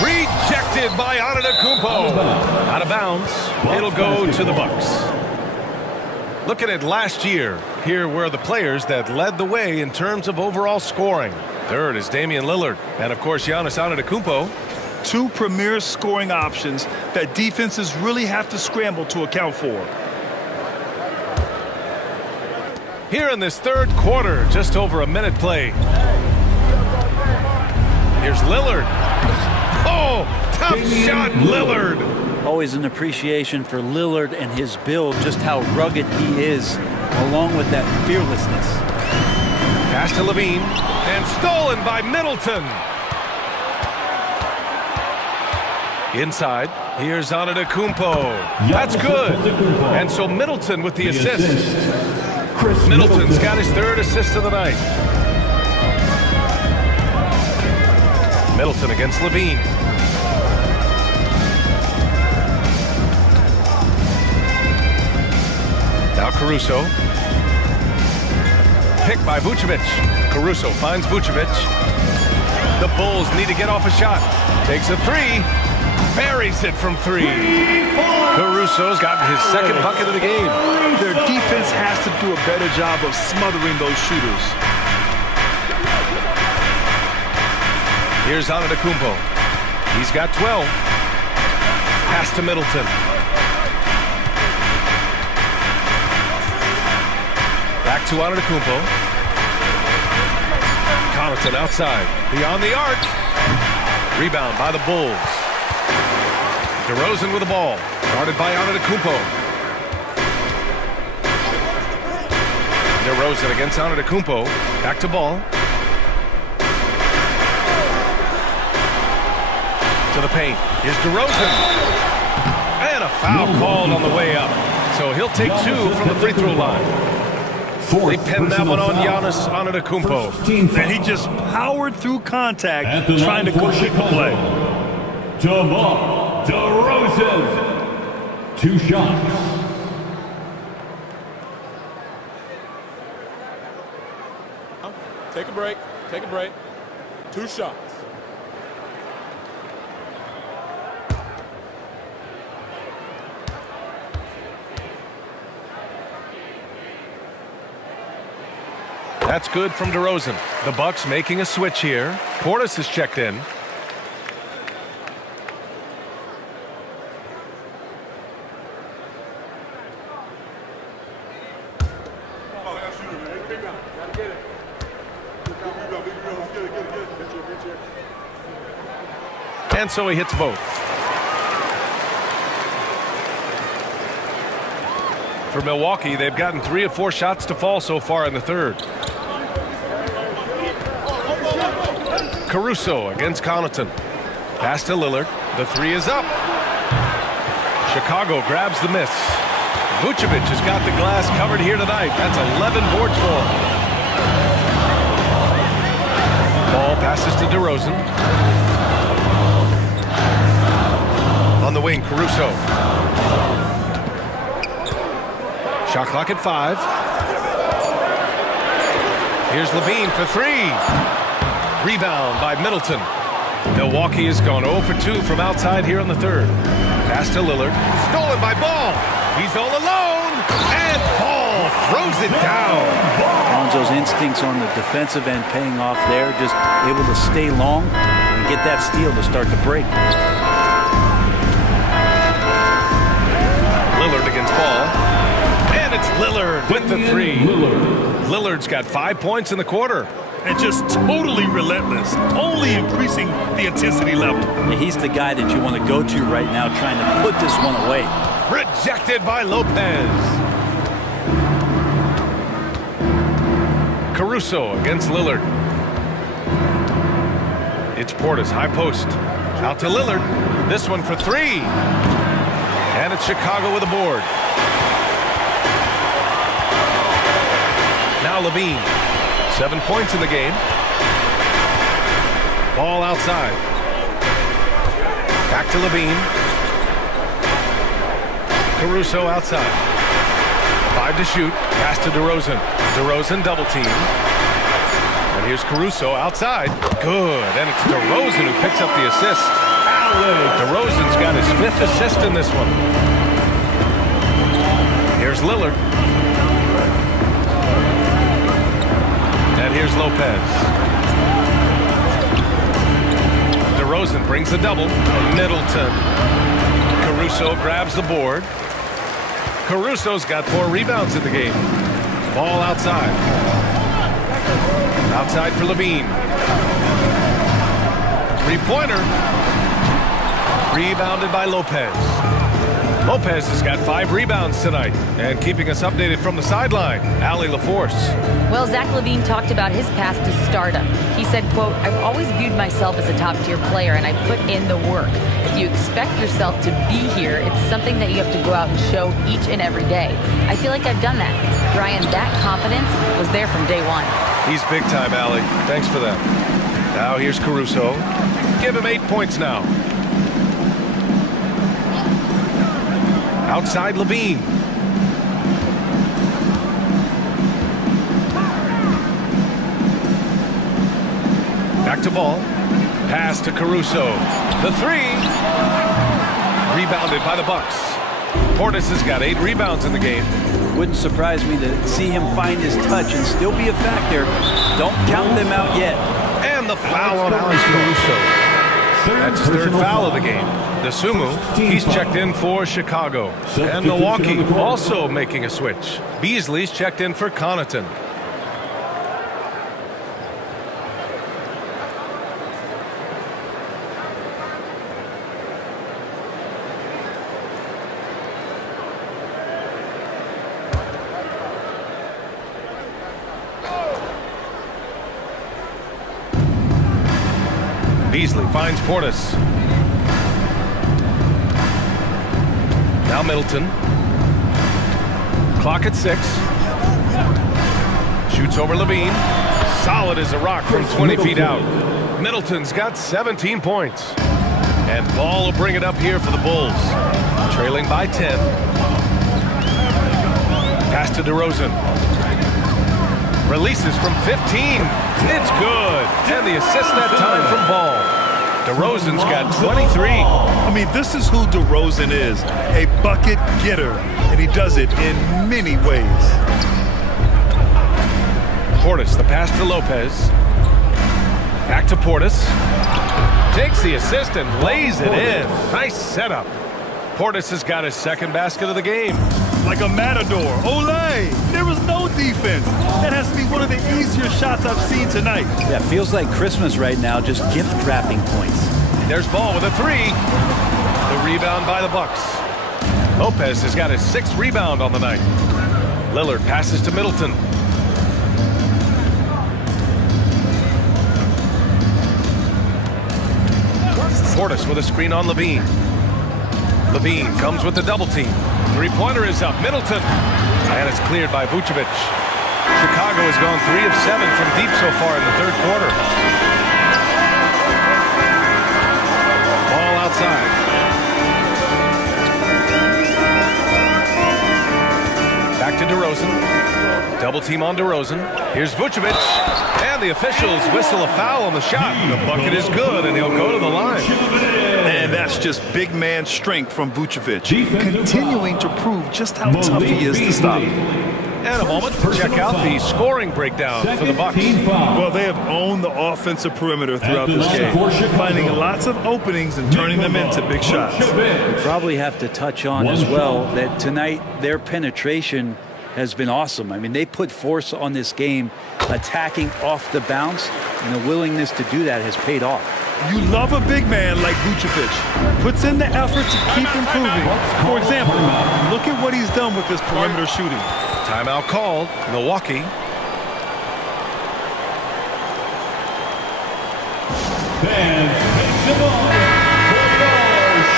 Rejected by Antetokounmpo. Out of bounds. It'll go to the Bucks. Looking at last year, here were the players that led the way in terms of overall scoring. Third is Damian Lillard, and of course Giannis Antetokounmpo. 2 premier scoring options that defenses really have to scramble to account for. Here in this third quarter, just over a minute play. Here's Lillard. Oh, tough shot, Lillard. Always an appreciation for Lillard and his build, just how rugged he is, along with that fearlessness. Pass to LaVine, and stolen by Middleton. Inside, here's Antetokounmpo. That's good. And so Middleton with the assist. Middleton's got his 3rd assist of the night. Middleton against LaVine. Caruso. Picked by Vucevic. Caruso finds Vucevic. The Bulls need to get off a shot. Takes a three. Buries it from three. Caruso's gotten his second bucket of the game. Their defense has to do a better job of smothering those shooters. Here's Antetokounmpo. He's got 12. Pass to Middleton. Back to Antetokounmpo. Connaughton outside. Beyond the arc. Rebound by the Bulls. DeRozan with the ball. Guarded by Antetokounmpo. DeRozan against Antetokounmpo. Back to ball. To the paint. Here's DeRozan. And a foul called on the way up. So he'll take 2 from the free throw line. They pinned that one on Giannis Antetokounmpo. And he just powered through contact trying to complete the play. DeMar DeRozan. 2 shots. Take a break. Take a break. 2 shots. That's good from DeRozan. The Bucks making a switch here. Portis is checked in. And so he hits both. For Milwaukee, they've gotten 3 of 4 shots to fall so far in the third. Caruso against Connaughton. Pass to Lillard. The 3 is up. Chicago grabs the miss. Vucevic has got the glass covered here tonight. That's 11 boards for him. Ball passes to DeRozan. On the wing, Caruso. Shot clock at 5. Here's Levine for 3. Rebound by Middleton. Milwaukee has gone 0 for 2 from outside here in the third. Pass to Lillard. Stolen by Ball. He's all alone. And Ball throws it down. Lonzo's instincts on the defensive end paying off there. Just able to stay long and get that steal to start the break. Lillard against Ball. And it's Lillard with the 3. Lillard's got 5 points in the quarter. And just totally relentless, only increasing the intensity level. Yeah, he's the guy that you want to go to right now, trying to put this one away. Rejected by Lopez. Caruso against Lillard. It's Portis, high post. Out to Lillard. This one for 3. And it's Chicago with a board. Now Levine. 7 points in the game. Ball outside. Back to Levine. Caruso outside. 5 to shoot. Pass to DeRozan. DeRozan double team. And here's Caruso outside. Good. And it's DeRozan who picks up the assist. DeRozan's got his 5th assist in this one. Here's Lillard. And here's Lopez. DeRozan brings the double. Middleton. Caruso grabs the board. Caruso's got 4 rebounds in the game. Ball outside. Outside for Levine. 3-pointer. Rebounded by Lopez. Lopez has got 5 rebounds tonight. And keeping us updated from the sideline, Allie LaForce. Well, Zach LaVine talked about his path to stardom. He said, quote, "I've always viewed myself as a top-tier player, and I put in the work. If you expect yourself to be here, it's something that you have to go out and show each and every day. I feel like I've done that." Brian, that confidence was there from day one. He's big time, Allie. Thanks for that. Now here's Caruso. Give him 8 points now. Outside Levine. Back to ball. Pass to Caruso. The three. Rebounded by the Bucks. Portis has got 8 rebounds in the game. Wouldn't surprise me to see him find his touch and still be a factor. Don't count them out yet. And the foul on Alex Caruso. That's his 3rd foul of the game. Desumo, he's checked in for Chicago. And Milwaukee also making a switch. Beasley's checked in for Connaughton. Beasley finds Portis. Now Middleton. Clock at 6. Shoots over Levine. Solid as a rock from 20 feet out. Middleton's got 17 points. And Ball will bring it up here for the Bulls. Trailing by 10. Pass to DeRozan. Releases from 15. It's good. And the assist that time from Ball. DeRozan's got 23. I mean, this is who DeRozan is, a bucket getter, and he does it in many ways. Portis, the pass to Lopez. Back to Portis. Takes the assist and lays it in. Nice setup. Portis has got his 2nd basket of the game. Like a matador. Olay! There was no defense. That has to be one of the easier shots I've seen tonight. Yeah, feels like Christmas right now, just gift wrapping points. There's Ball with a 3. The rebound by the Bucks. Lopez has got his 6th rebound on the night. Lillard passes to Middleton. Portis with a screen on Levine. Levine comes with the double team. 3-pointer is up. Middleton. And it's cleared by Vucevic. Chicago has gone 3 of 7 from deep so far in the 3rd quarter. Ball outside. Back to DeRozan. Double team on DeRozan. Here's Vucevic. And the officials whistle a foul on the shot. The bucket is good, and he'll go to the line. And that's just big man strength from Vucevic, continuing to prove just how tough he is to stop. And a moment to check out the scoring breakdown for the Bucks. Well, they have owned the offensive perimeter throughout this game, finding lots of openings and turning them into big shots. We probably have to touch on as well that tonight their penetration has been awesome. I mean, they put force on this game, attacking off the bounce, and the willingness to do that has paid off. You love a big man like Vucevic. Puts in the effort to keep improving. For example, look at what he's done with this perimeter shooting. Timeout called. Milwaukee.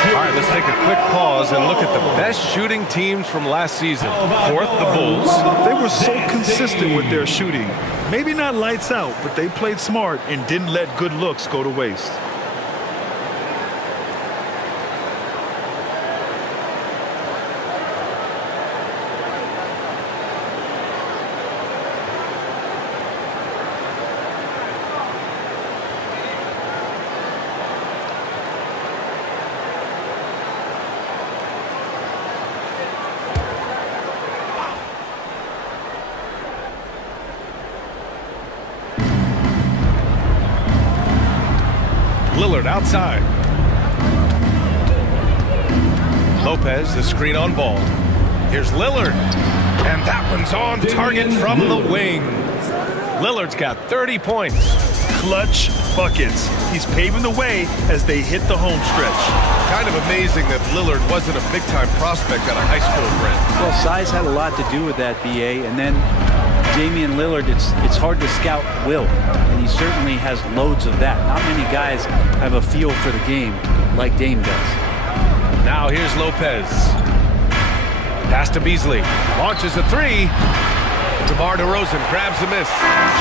All right, let's take a quick pause and look at the best shooting teams from last season. 4th, the Bulls. They were so consistent with their shooting. Maybe not lights out, but they played smart and didn't let good looks go to waste. Lillard outside. Lopez, the screen on Ball. Here's Lillard. And that one's on target from the wing. Lillard's got 30 points. Clutch buckets. He's paving the way as they hit the home stretch. Kind of amazing that Lillard wasn't a big-time prospect out of high school, Brent. Well, size had a lot to do with that, BA. And then Damian Lillard, it's hard to scout will, and he certainly has loads of that. Not many guys have a feel for the game like Dame does. Now here's Lopez. Pass to Beasley. Launches a 3. DeMar DeRozan grabs the miss.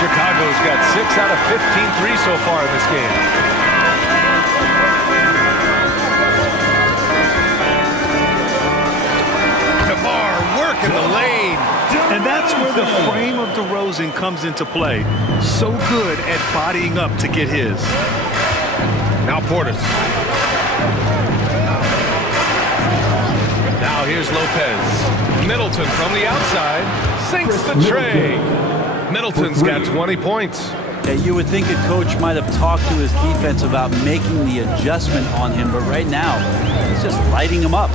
Chicago's got 6 out of 15 threes so far in this game. DeMar working the lane. And that's where the frame of DeRozan comes into play. So good at bodying up to get his. Now Portis. Now here's Lopez. Middleton from the outside sinks the tray. Middleton's got 20 points. Yeah, you would think a coach might have talked to his defense about making the adjustment on him, but right now, he's just lighting him up.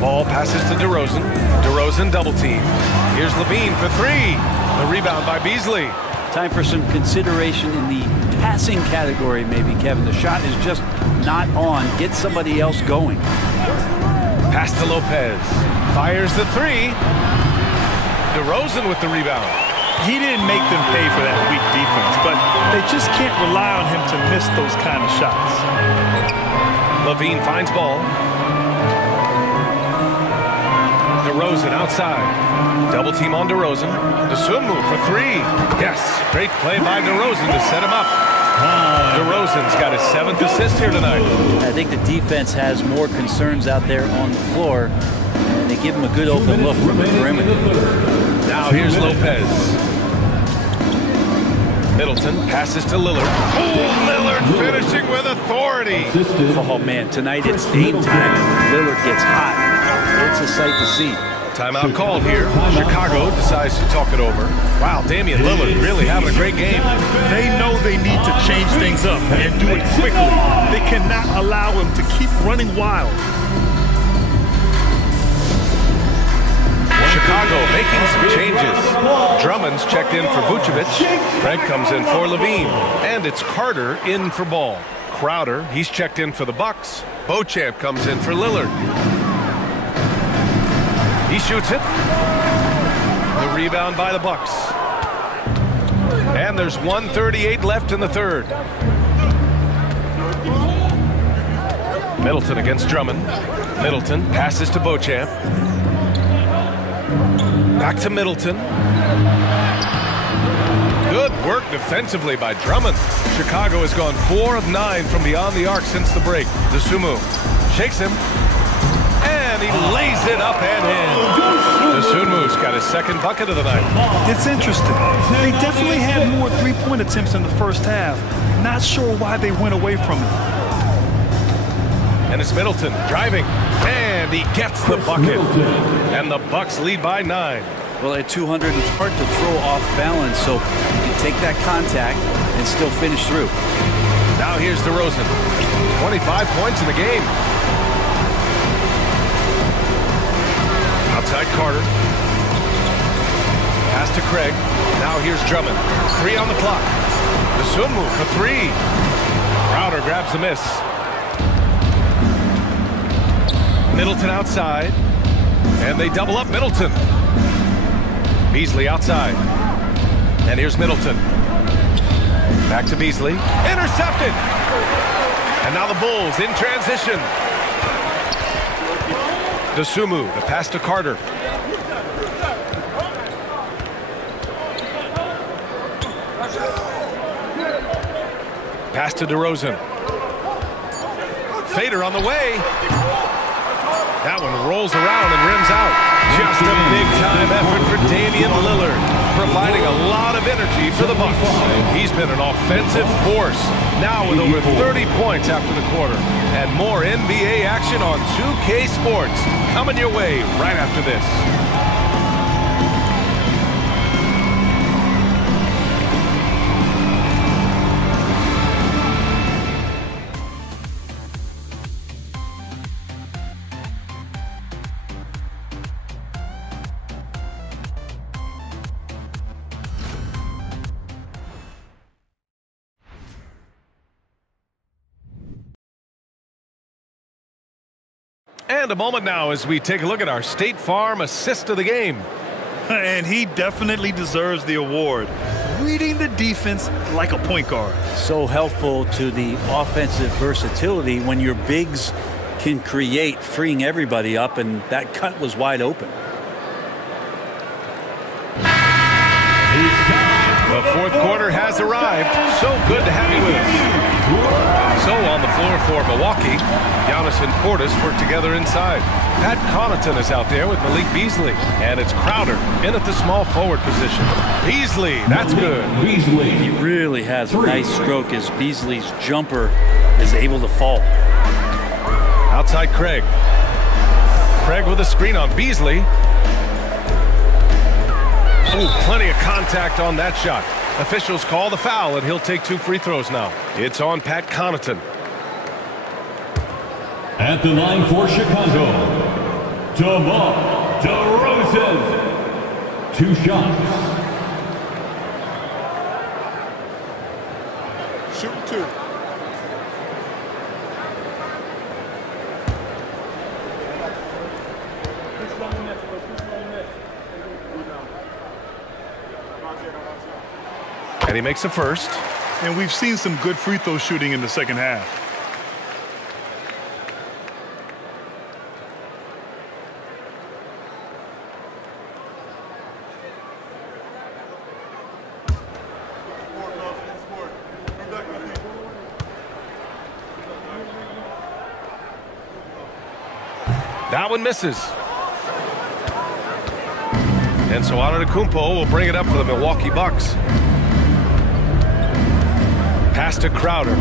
Ball passes to DeRozan. DeRozan double team. Here's Levine for three. The rebound by Beasley. Time for some consideration in the passing category, maybe, Kevin. The shot is just not on. Get somebody else going. Pass to Lopez. Fires the three. DeRozan with the rebound. He didn't make them pay for that weak defense, but they just can't rely on him to miss those kind of shots. Levine finds ball. DeRozan outside. Double team on DeRozan. DeSumo for three. Yes, great play by DeRozan to set him up. DeRozan's got his 7th assist here tonight. I think the defense has more concerns out there on the floor, and they give him a good open look from the perimeter. Now here's Lopez. Middleton passes to Lillard. Oh, Lillard finishing with authority. Oh, man, tonight it's Dame time, and Lillard gets hot. It's a sight to see. Timeout called here. Chicago decides to talk it over. Wow, Damian Lillard really having a great game. They know they need to change things up and do it quickly. They cannot allow him to keep running wild. Chicago making some changes. Drummond's checked in for Vucevic. Craig comes in for Levine. And it's Carter in for Ball. Crowder, he's checked in for the Bucks. Beauchamp comes in for Lillard. He shoots it. The rebound by the Bucks. And there's 1:38 left in the third. Middleton against Drummond. Middleton passes to Beauchamp. Back to Middleton. Good work defensively by Drummond. Chicago has gone 4 of 9 from beyond the arc since the break. DeSumo shakes him. And he lays it up and in. DeSumo's got his 2nd bucket of the night. It's interesting. They definitely had more three-point attempts in the first half. Not sure why they went away from it. And it's Middleton driving. And he gets the bucket. And the Bucks lead by 9. Well, at 200, it's hard to throw off balance, so you can take that contact and still finish through. Now here's DeRozan. 25 points in the game. Outside Carter. Pass to Craig. Now here's Drummond. 3 on the clock. DeSumo for 3. Crowder grabs the miss. Middleton outside. And they double up Middleton. Beasley outside. And here's Middleton. Back to Beasley. Intercepted. And now the Bulls in transition. DeSumo, the pass to Carter. Pass to DeRozan. Fader on the way. That one rolls around and rims out. Just a big-time effort for Damian Lillard, providing a lot of energy for the Bucks. He's been an offensive force, now with over 30 points after the quarter. And more NBA action on 2K Sports coming your way right after this. And a moment now as we take a look at our State Farm assist of the game. And he definitely deserves the award. Reading the defense like a point guard. So helpful to the offensive versatility when your bigs can create, freeing everybody up, and that cut was wide open. The fourth quarter has arrived. So good to have you with us. So on the floor Over for Milwaukee, Giannis and Portis work together inside. Pat Connaughton is out there with Malik Beasley. And it's Crowder in at the small forward position. Beasley, that's good. Beasley. He really has a nice stroke as Beasley's jumper is able to fall. Outside Craig. Craig with a screen on Beasley. Ooh, plenty of contact on that shot. Officials call the foul, and he'll take 2 free throws now. It's on Pat Connaughton. At the line for Chicago, DeMar DeRozan. 2 shots. Shoot 2. And he makes the first. And we've seen some good free throw shooting in the second half. That one misses. And so Antetokounmpo will bring it up for the Milwaukee Bucks. Pass to Crowder.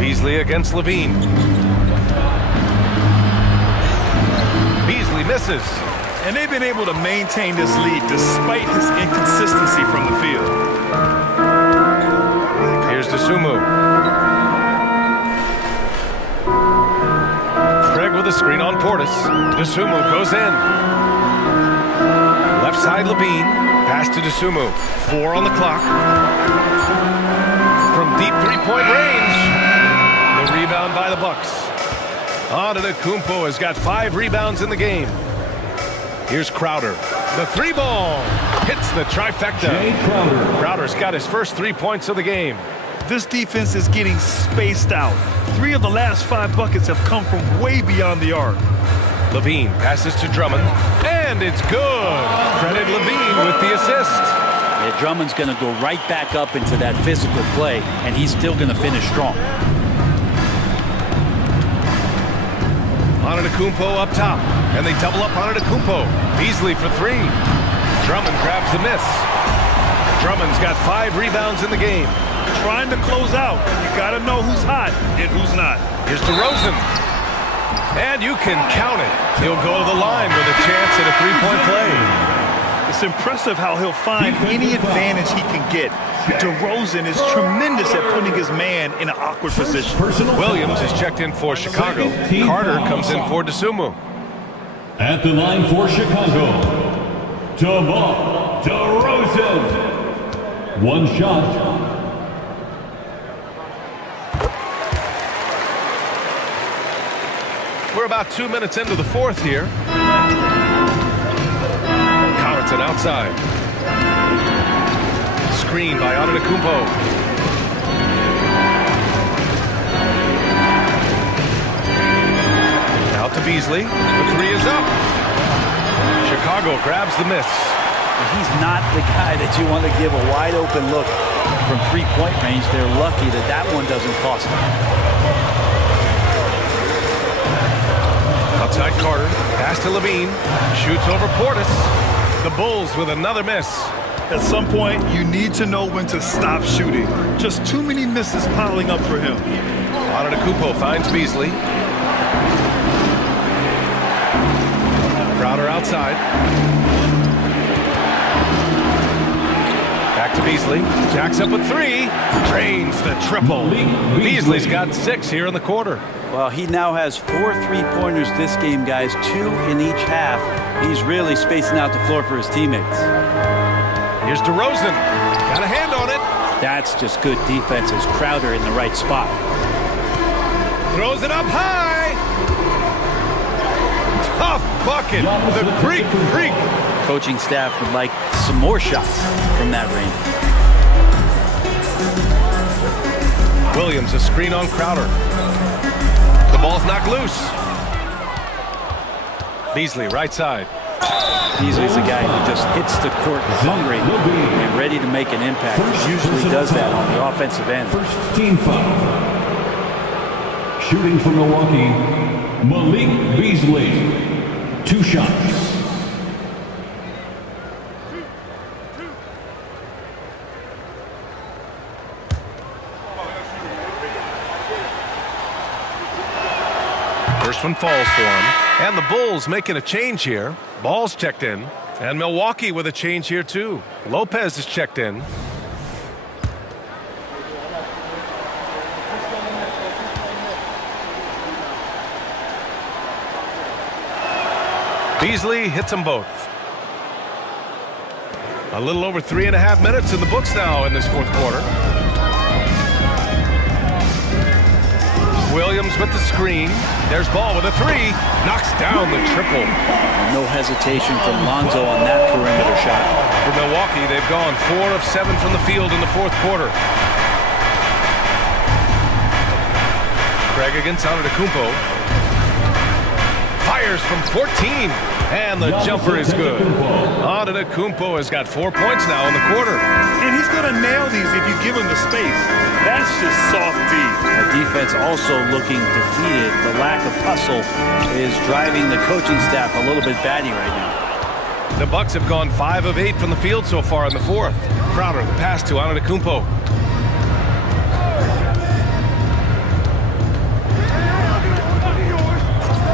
Beasley against Levine. Beasley misses. And they've been able to maintain this lead despite his inconsistency from the field. Here's Dosunmu. Craig with a screen on Portis. Dosunmu goes in. Left side Levine. Pass to Dosunmu. 4 on the clock. From deep three-point range. The rebound by the Bucks. Antetokounmpo has got 5 rebounds in the game. Here's Crowder. The 3-ball hits the trifecta. Crowder's got his first 3 points of the game. This defense is getting spaced out. 3 of the last 5 buckets have come from way beyond the arc. Levine passes to Drummond, and it's good. Credit Levine with the assist. Yeah, Drummond's going to go right back up into that physical play, and he's still going to finish strong. Antetokounmpo up top, and they double up Antetokounmpo. Beasley for 3. Drummond grabs the miss. Drummond's got 5 rebounds in the game. Trying to close out. You got to know who's hot and who's not. Here's DeRozan. And you can count it. He'll go to the line with a chance at a 3-point play. It's impressive how he'll find any advantage he can get. DeRozan is tremendous at putting his man in an awkward position. Williams is checked in for Chicago. Carter comes in for Dosunmu. At the line for Chicago, DeMar DeRozan. 1 shot. We're about 2 minutes into the 4th here. Connaughton outside. Screen by Antetokounmpo. Out to Beasley. The 3 is up. Chicago grabs the miss. He's not the guy that you want to give a wide open look from 3-point range. They're lucky that that one doesn't cost them. Outside Carter, pass to Levine, shoots over Portis. The Bulls with another miss. At some point, you need to know when to stop shooting. Just too many misses piling up for him. Antetokounmpo finds Beasley. Crowder outside. Back to Beasley. Jacks up with 3. Drains the triple. Beasley's got 6 here in the quarter. Well, he now has 4 3-pointers this game, guys, 2 in each half. He's really spacing out the floor for his teammates. Here's DeRozan. Got a hand on it. That's just good defense as Crowder in the right spot. Throws it up high. Tough bucket. The Greek freak. Coaching staff would like some more shots from that range. Williams, a screen on Crowder. The ball's knocked loose. Beasley, right side. Beasley's a guy who just hits the court hungry and ready to make an impact. He usually does that on the offensive end. First team foul. Shooting for Milwaukee, Malik Beasley. 2 shots. First one falls for him. And the Bulls making a change here. Ball's checked in. And Milwaukee with a change here too. Lopez is checked in. Beasley hits them both. A little over 3.5 minutes in the books now in this fourth quarter. Williams with the screen. There's Ball with a 3. Knocks down the triple. No hesitation from Lonzo on that perimeter shot. For Milwaukee, they've gone 4 of 7 from the field in the fourth quarter. Craig against Antetokounmpo. Fires from 14. And the jumper is good. Antetokounmpo has got 4 points now in the quarter. And he's going to nail these if you give him the space. That's just soft D. The defense also looking defeated. The lack of hustle is driving the coaching staff a little bit batty right now. The Bucks have gone 5 of 8 from the field so far in the fourth. Crowder, the pass to Antetokounmpo.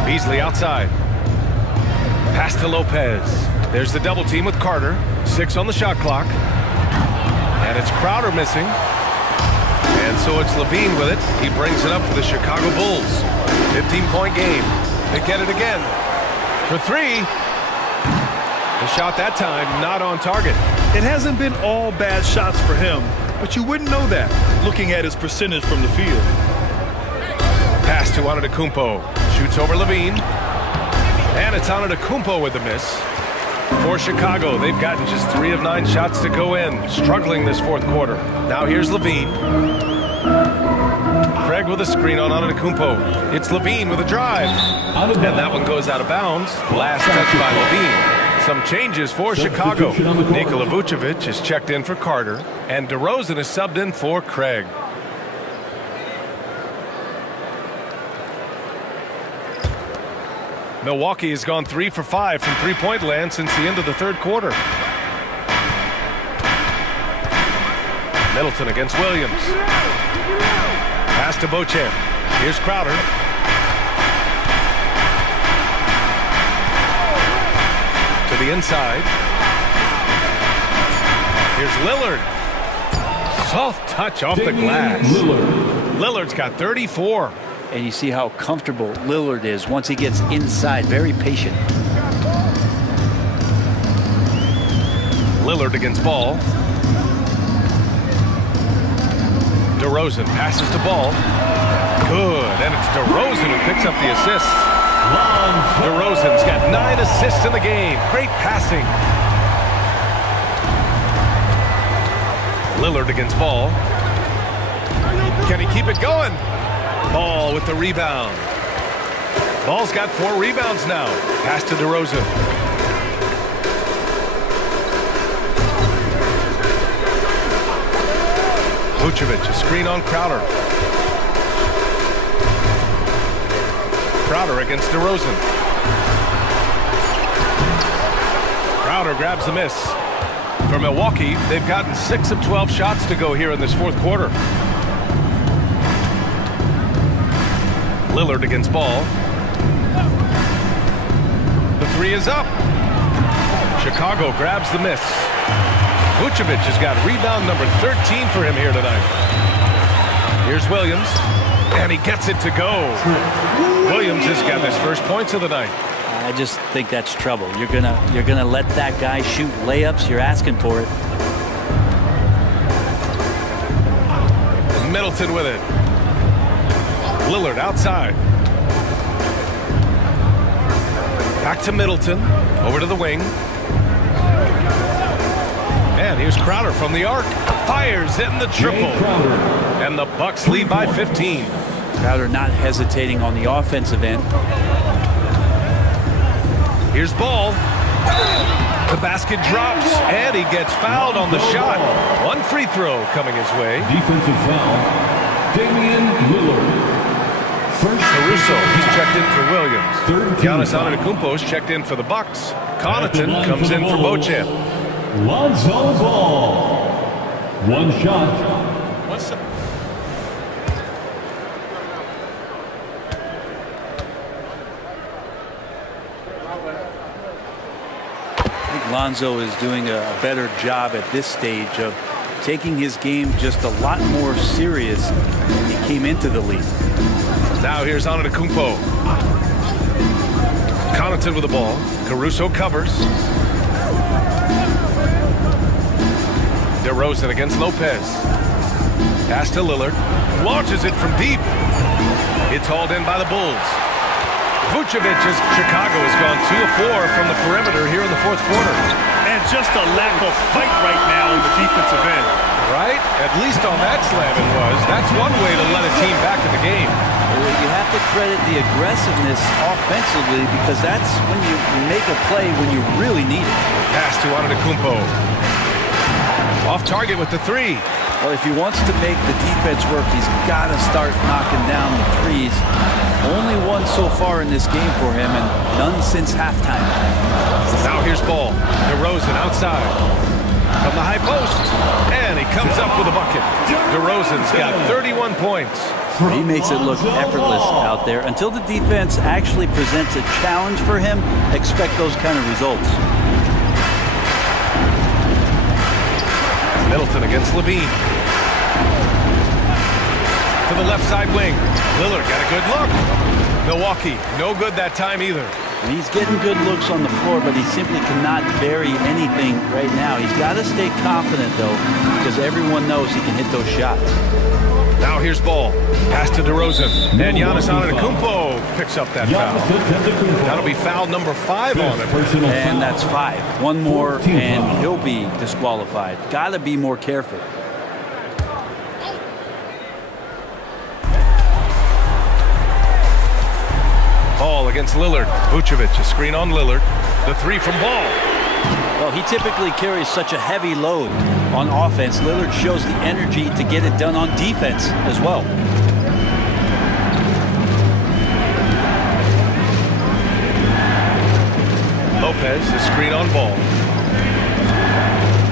Beasley outside. Pass to Lopez. There's the double team with Carter. 6 on the shot clock. And it's Crowder missing. And so it's Levine with it. He brings it up for the Chicago Bulls. 15-point game. They get it again. For 3. The shot that time not on target. It hasn't been all bad shots for him, but you wouldn't know that looking at his percentage from the field. Pass to Antetokounmpo. Shoots over Levine. And it's Antetokounmpo with the miss. For Chicago, they've gotten just 3 of 9 shots to go in. Struggling this fourth quarter. Now here's Levine. Craig with a screen on Antetokounmpo. It's Levine with a drive. And that one goes out of bounds. Last touch by Levine. Some changes for Chicago. Nikola Vucevic is checked in for Carter. And DeRozan is subbed in for Craig. Milwaukee has gone 3 for 5 from three-point land since the end of the third quarter. Middleton against Williams. Pass to Beauchamp. Here's Crowder. To the inside. Here's Lillard. Soft touch off the glass. Lillard's got 34. And you see how comfortable Lillard is once he gets inside. Very patient. Lillard against Ball. DeRozan passes to Ball. Good. And it's DeRozan who picks up the assist. DeRozan's got 9 assists in the game. Great passing. Lillard against Ball. Can he keep it going? Ball with the rebound. Ball's got 4 rebounds now. Pass to DeRozan. Vucevic, a screen on Crowder. Crowder against DeRozan. Crowder grabs the miss. For Milwaukee, they've gotten 6 of 12 shots to go here in this fourth quarter. Lillard against Ball. The 3 is up. Chicago grabs the miss. Vucevic has got rebound number 13 for him here tonight. Here's Williams. And he gets it to go. Williams has got his first points of the night. I just think that's trouble. You're gonna let that guy shoot layups. You're asking for it. Middleton with it. Lillard outside. Back to Middleton. Over to the wing. And here's Crowder from the arc. Fires in the triple. And the Bucks lead by 15. Crowder not hesitating on the offensive end. Here's Ball. The basket drops, and he gets fouled on the shot. One free throw coming his way. Defensive foul, Damian Lillard. Caruso is checked in for Williams. Third team Giannis foul. Antetokounmpo is checked in for the Bucks. Connaughton comes in for Beauchamp. Lonzo Ball. One shot. I think Lonzo is doing a better job at this stage of taking his game just a lot more serious when he came into the league. Now here's Antetokounmpo. Connaughton with the ball. Caruso covers. DeRozan against Lopez. Pass to Lillard. Launches it from deep. It's hauled in by the Bulls. Vucevic's Chicago has gone 2 of 4 from the perimeter here in the fourth quarter. And just a lack of fight right now on the defensive end. Right? At least on that slam it was. That's one way to let a team back in the game. You have to credit the aggressiveness offensively because that's when you make a play when you really need it. Pass to Antetokounmpo. Off target with the three. Well, if he wants to make the defense work, he's got to start knocking down the threes. Only one so far in this game for him, and none since halftime. Now here's Ball. DeRozan outside. From the high post. And he comes up with a bucket. DeRozan's got 31 points. He makes it look effortless out there. Until the defense actually presents a challenge for him, expect those kind of results. Middleton against Levine. To the left side wing. Lillard got a good look. Milwaukee, no good that time either. He's getting good looks on the floor, but he simply cannot bury anything right now. He's got to stay confident, though, because everyone knows he can hit those shots. Now here's Ball. Pass to DeRozan. And Giannis Antetokounmpo picks up that foul. That'll be foul number 5 on him. And that's 5. One more, and he'll be disqualified. Got to be more careful. Ball against Lillard. Vucevic, a screen on Lillard. The three from Ball. Well, he typically carries such a heavy load on offense. Lillard shows the energy to get it done on defense as well. Lopez, the screen on Ball.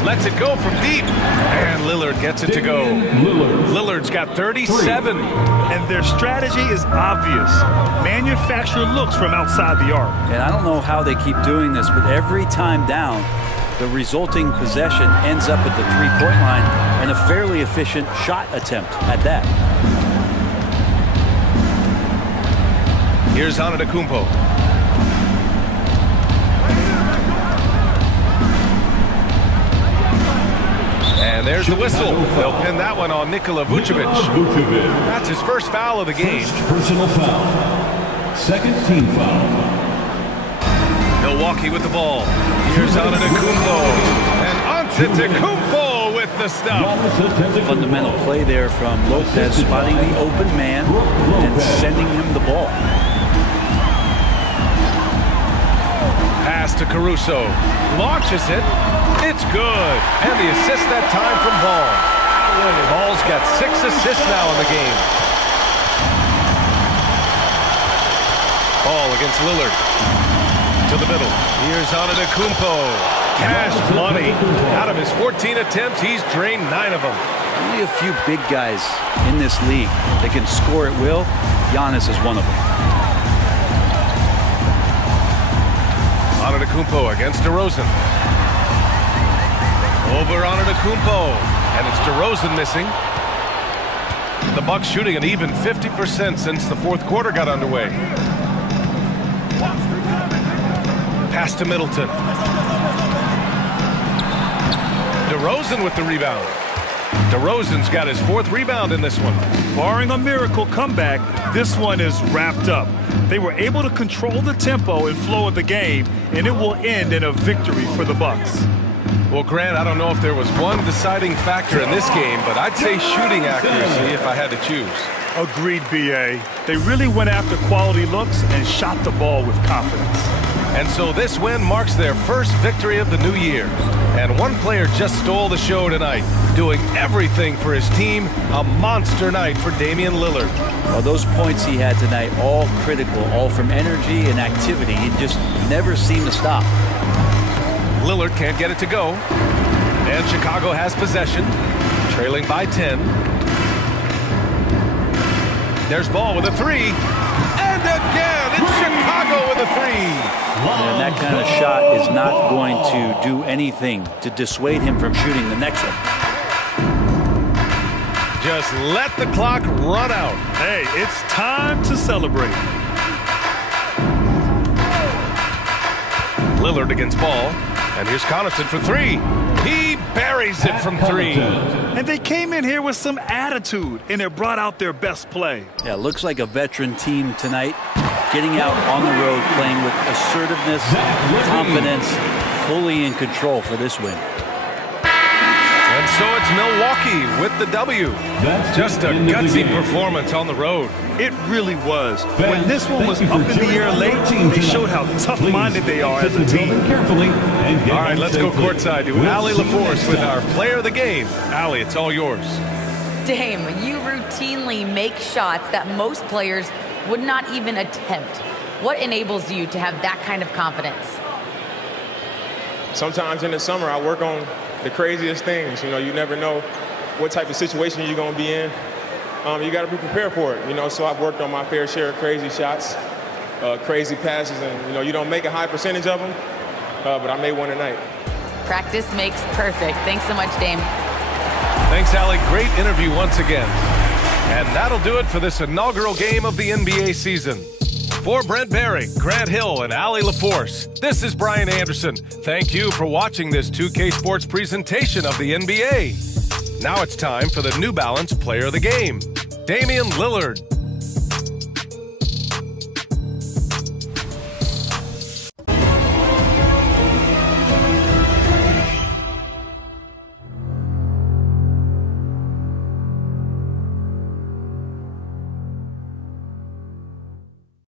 Lets it go from deep. And Lillard gets it to go. Lillard's got 37. And their strategy is obvious. Manufacture looks from outside the arc. And I don't know how they keep doing this, but every time down, the resulting possession ends up at the three-point line and a fairly efficient shot attempt at that. Here's Antetokounmpo. And there's the whistle. They'll pin that one on Nikola Vucevic. That's his first foul of the game. Personal foul. Second team foul. Milwaukee with the ball. Here's Antetokounmpo. And Antetokounmpo with the stuff. Fundamental play there from Lopez, spotting the open man and sending him the ball. Pass to Caruso. Launches it. It's good. And the assist that time from Ball. Ball's got 6 assists now in the game. Ball against Lillard. To the middle. Here's Antetokounmpo. Cash money. Out of his 14 attempts, he's drained 9 of them. Only a few big guys in this league that can score at will. Giannis is one of them. Antetokounmpo against DeRozan. Over Antetokounmpo, and it's DeRozan missing. The Bucks shooting an even 50% since the fourth quarter got underway. Pass to Middleton. DeRozan with the rebound. DeRozan's got his 4th rebound in this one. Barring a miracle comeback, this one is wrapped up. They were able to control the tempo and flow of the game, and it will end in a victory for the Bucks. Well, Grant, I don't know if there was one deciding factor in this game, but I'd say shooting accuracy if I had to choose. Agreed, B.A. They really went after quality looks and shot the ball with confidence. And so this win marks their first victory of the new year. And one player just stole the show tonight, doing everything for his team. A monster night for Damian Lillard. Well, those points he had tonight, all critical, all from energy and activity. He just never seemed to stop. Lillard can't get it to go. And Chicago has possession, trailing by 10. There's Ball with a three. And again, it's Chicago with a three. And that kind of shot is not going to do anything to dissuade him from shooting the next one. Just let the clock run out. Hey, it's time to celebrate. Lillard against Ball. And here's Connaughton for three. He buries it from three. And they came in here with some attitude, and they brought out their best play. Yeah, looks like a veteran team tonight, getting out on the road, playing with assertiveness, confidence, fully in control for this win. And so it's Milwaukee with the W. Just a gutsy performance on the road. It really was. When this one was up in the air late, they showed how tough-minded they are as a team. All right, let's go courtside to Allie LaForce with our player of the game. Allie, it's all yours. Dame, you routinely make shots that most players would not even attempt. What enables you to have that kind of confidence? Sometimes in the summer, I work on the craziest things. You know, you never know what type of situation you're going to be in. You got to be prepared for it, you know, so I've worked on my fair share of crazy shots, crazy passes, and, you know, you don't make a high percentage of them, but I made one tonight. Practice makes perfect. Thanks so much, Dame. Thanks, Allie. Great interview once again. And that'll do it for this inaugural game of the NBA season. For Brent Barry, Grant Hill, and Allie LaForce, this is Brian Anderson. Thank you for watching this 2K Sports presentation of the NBA. Now it's time for the New Balance Player of the Game, Damian Lillard.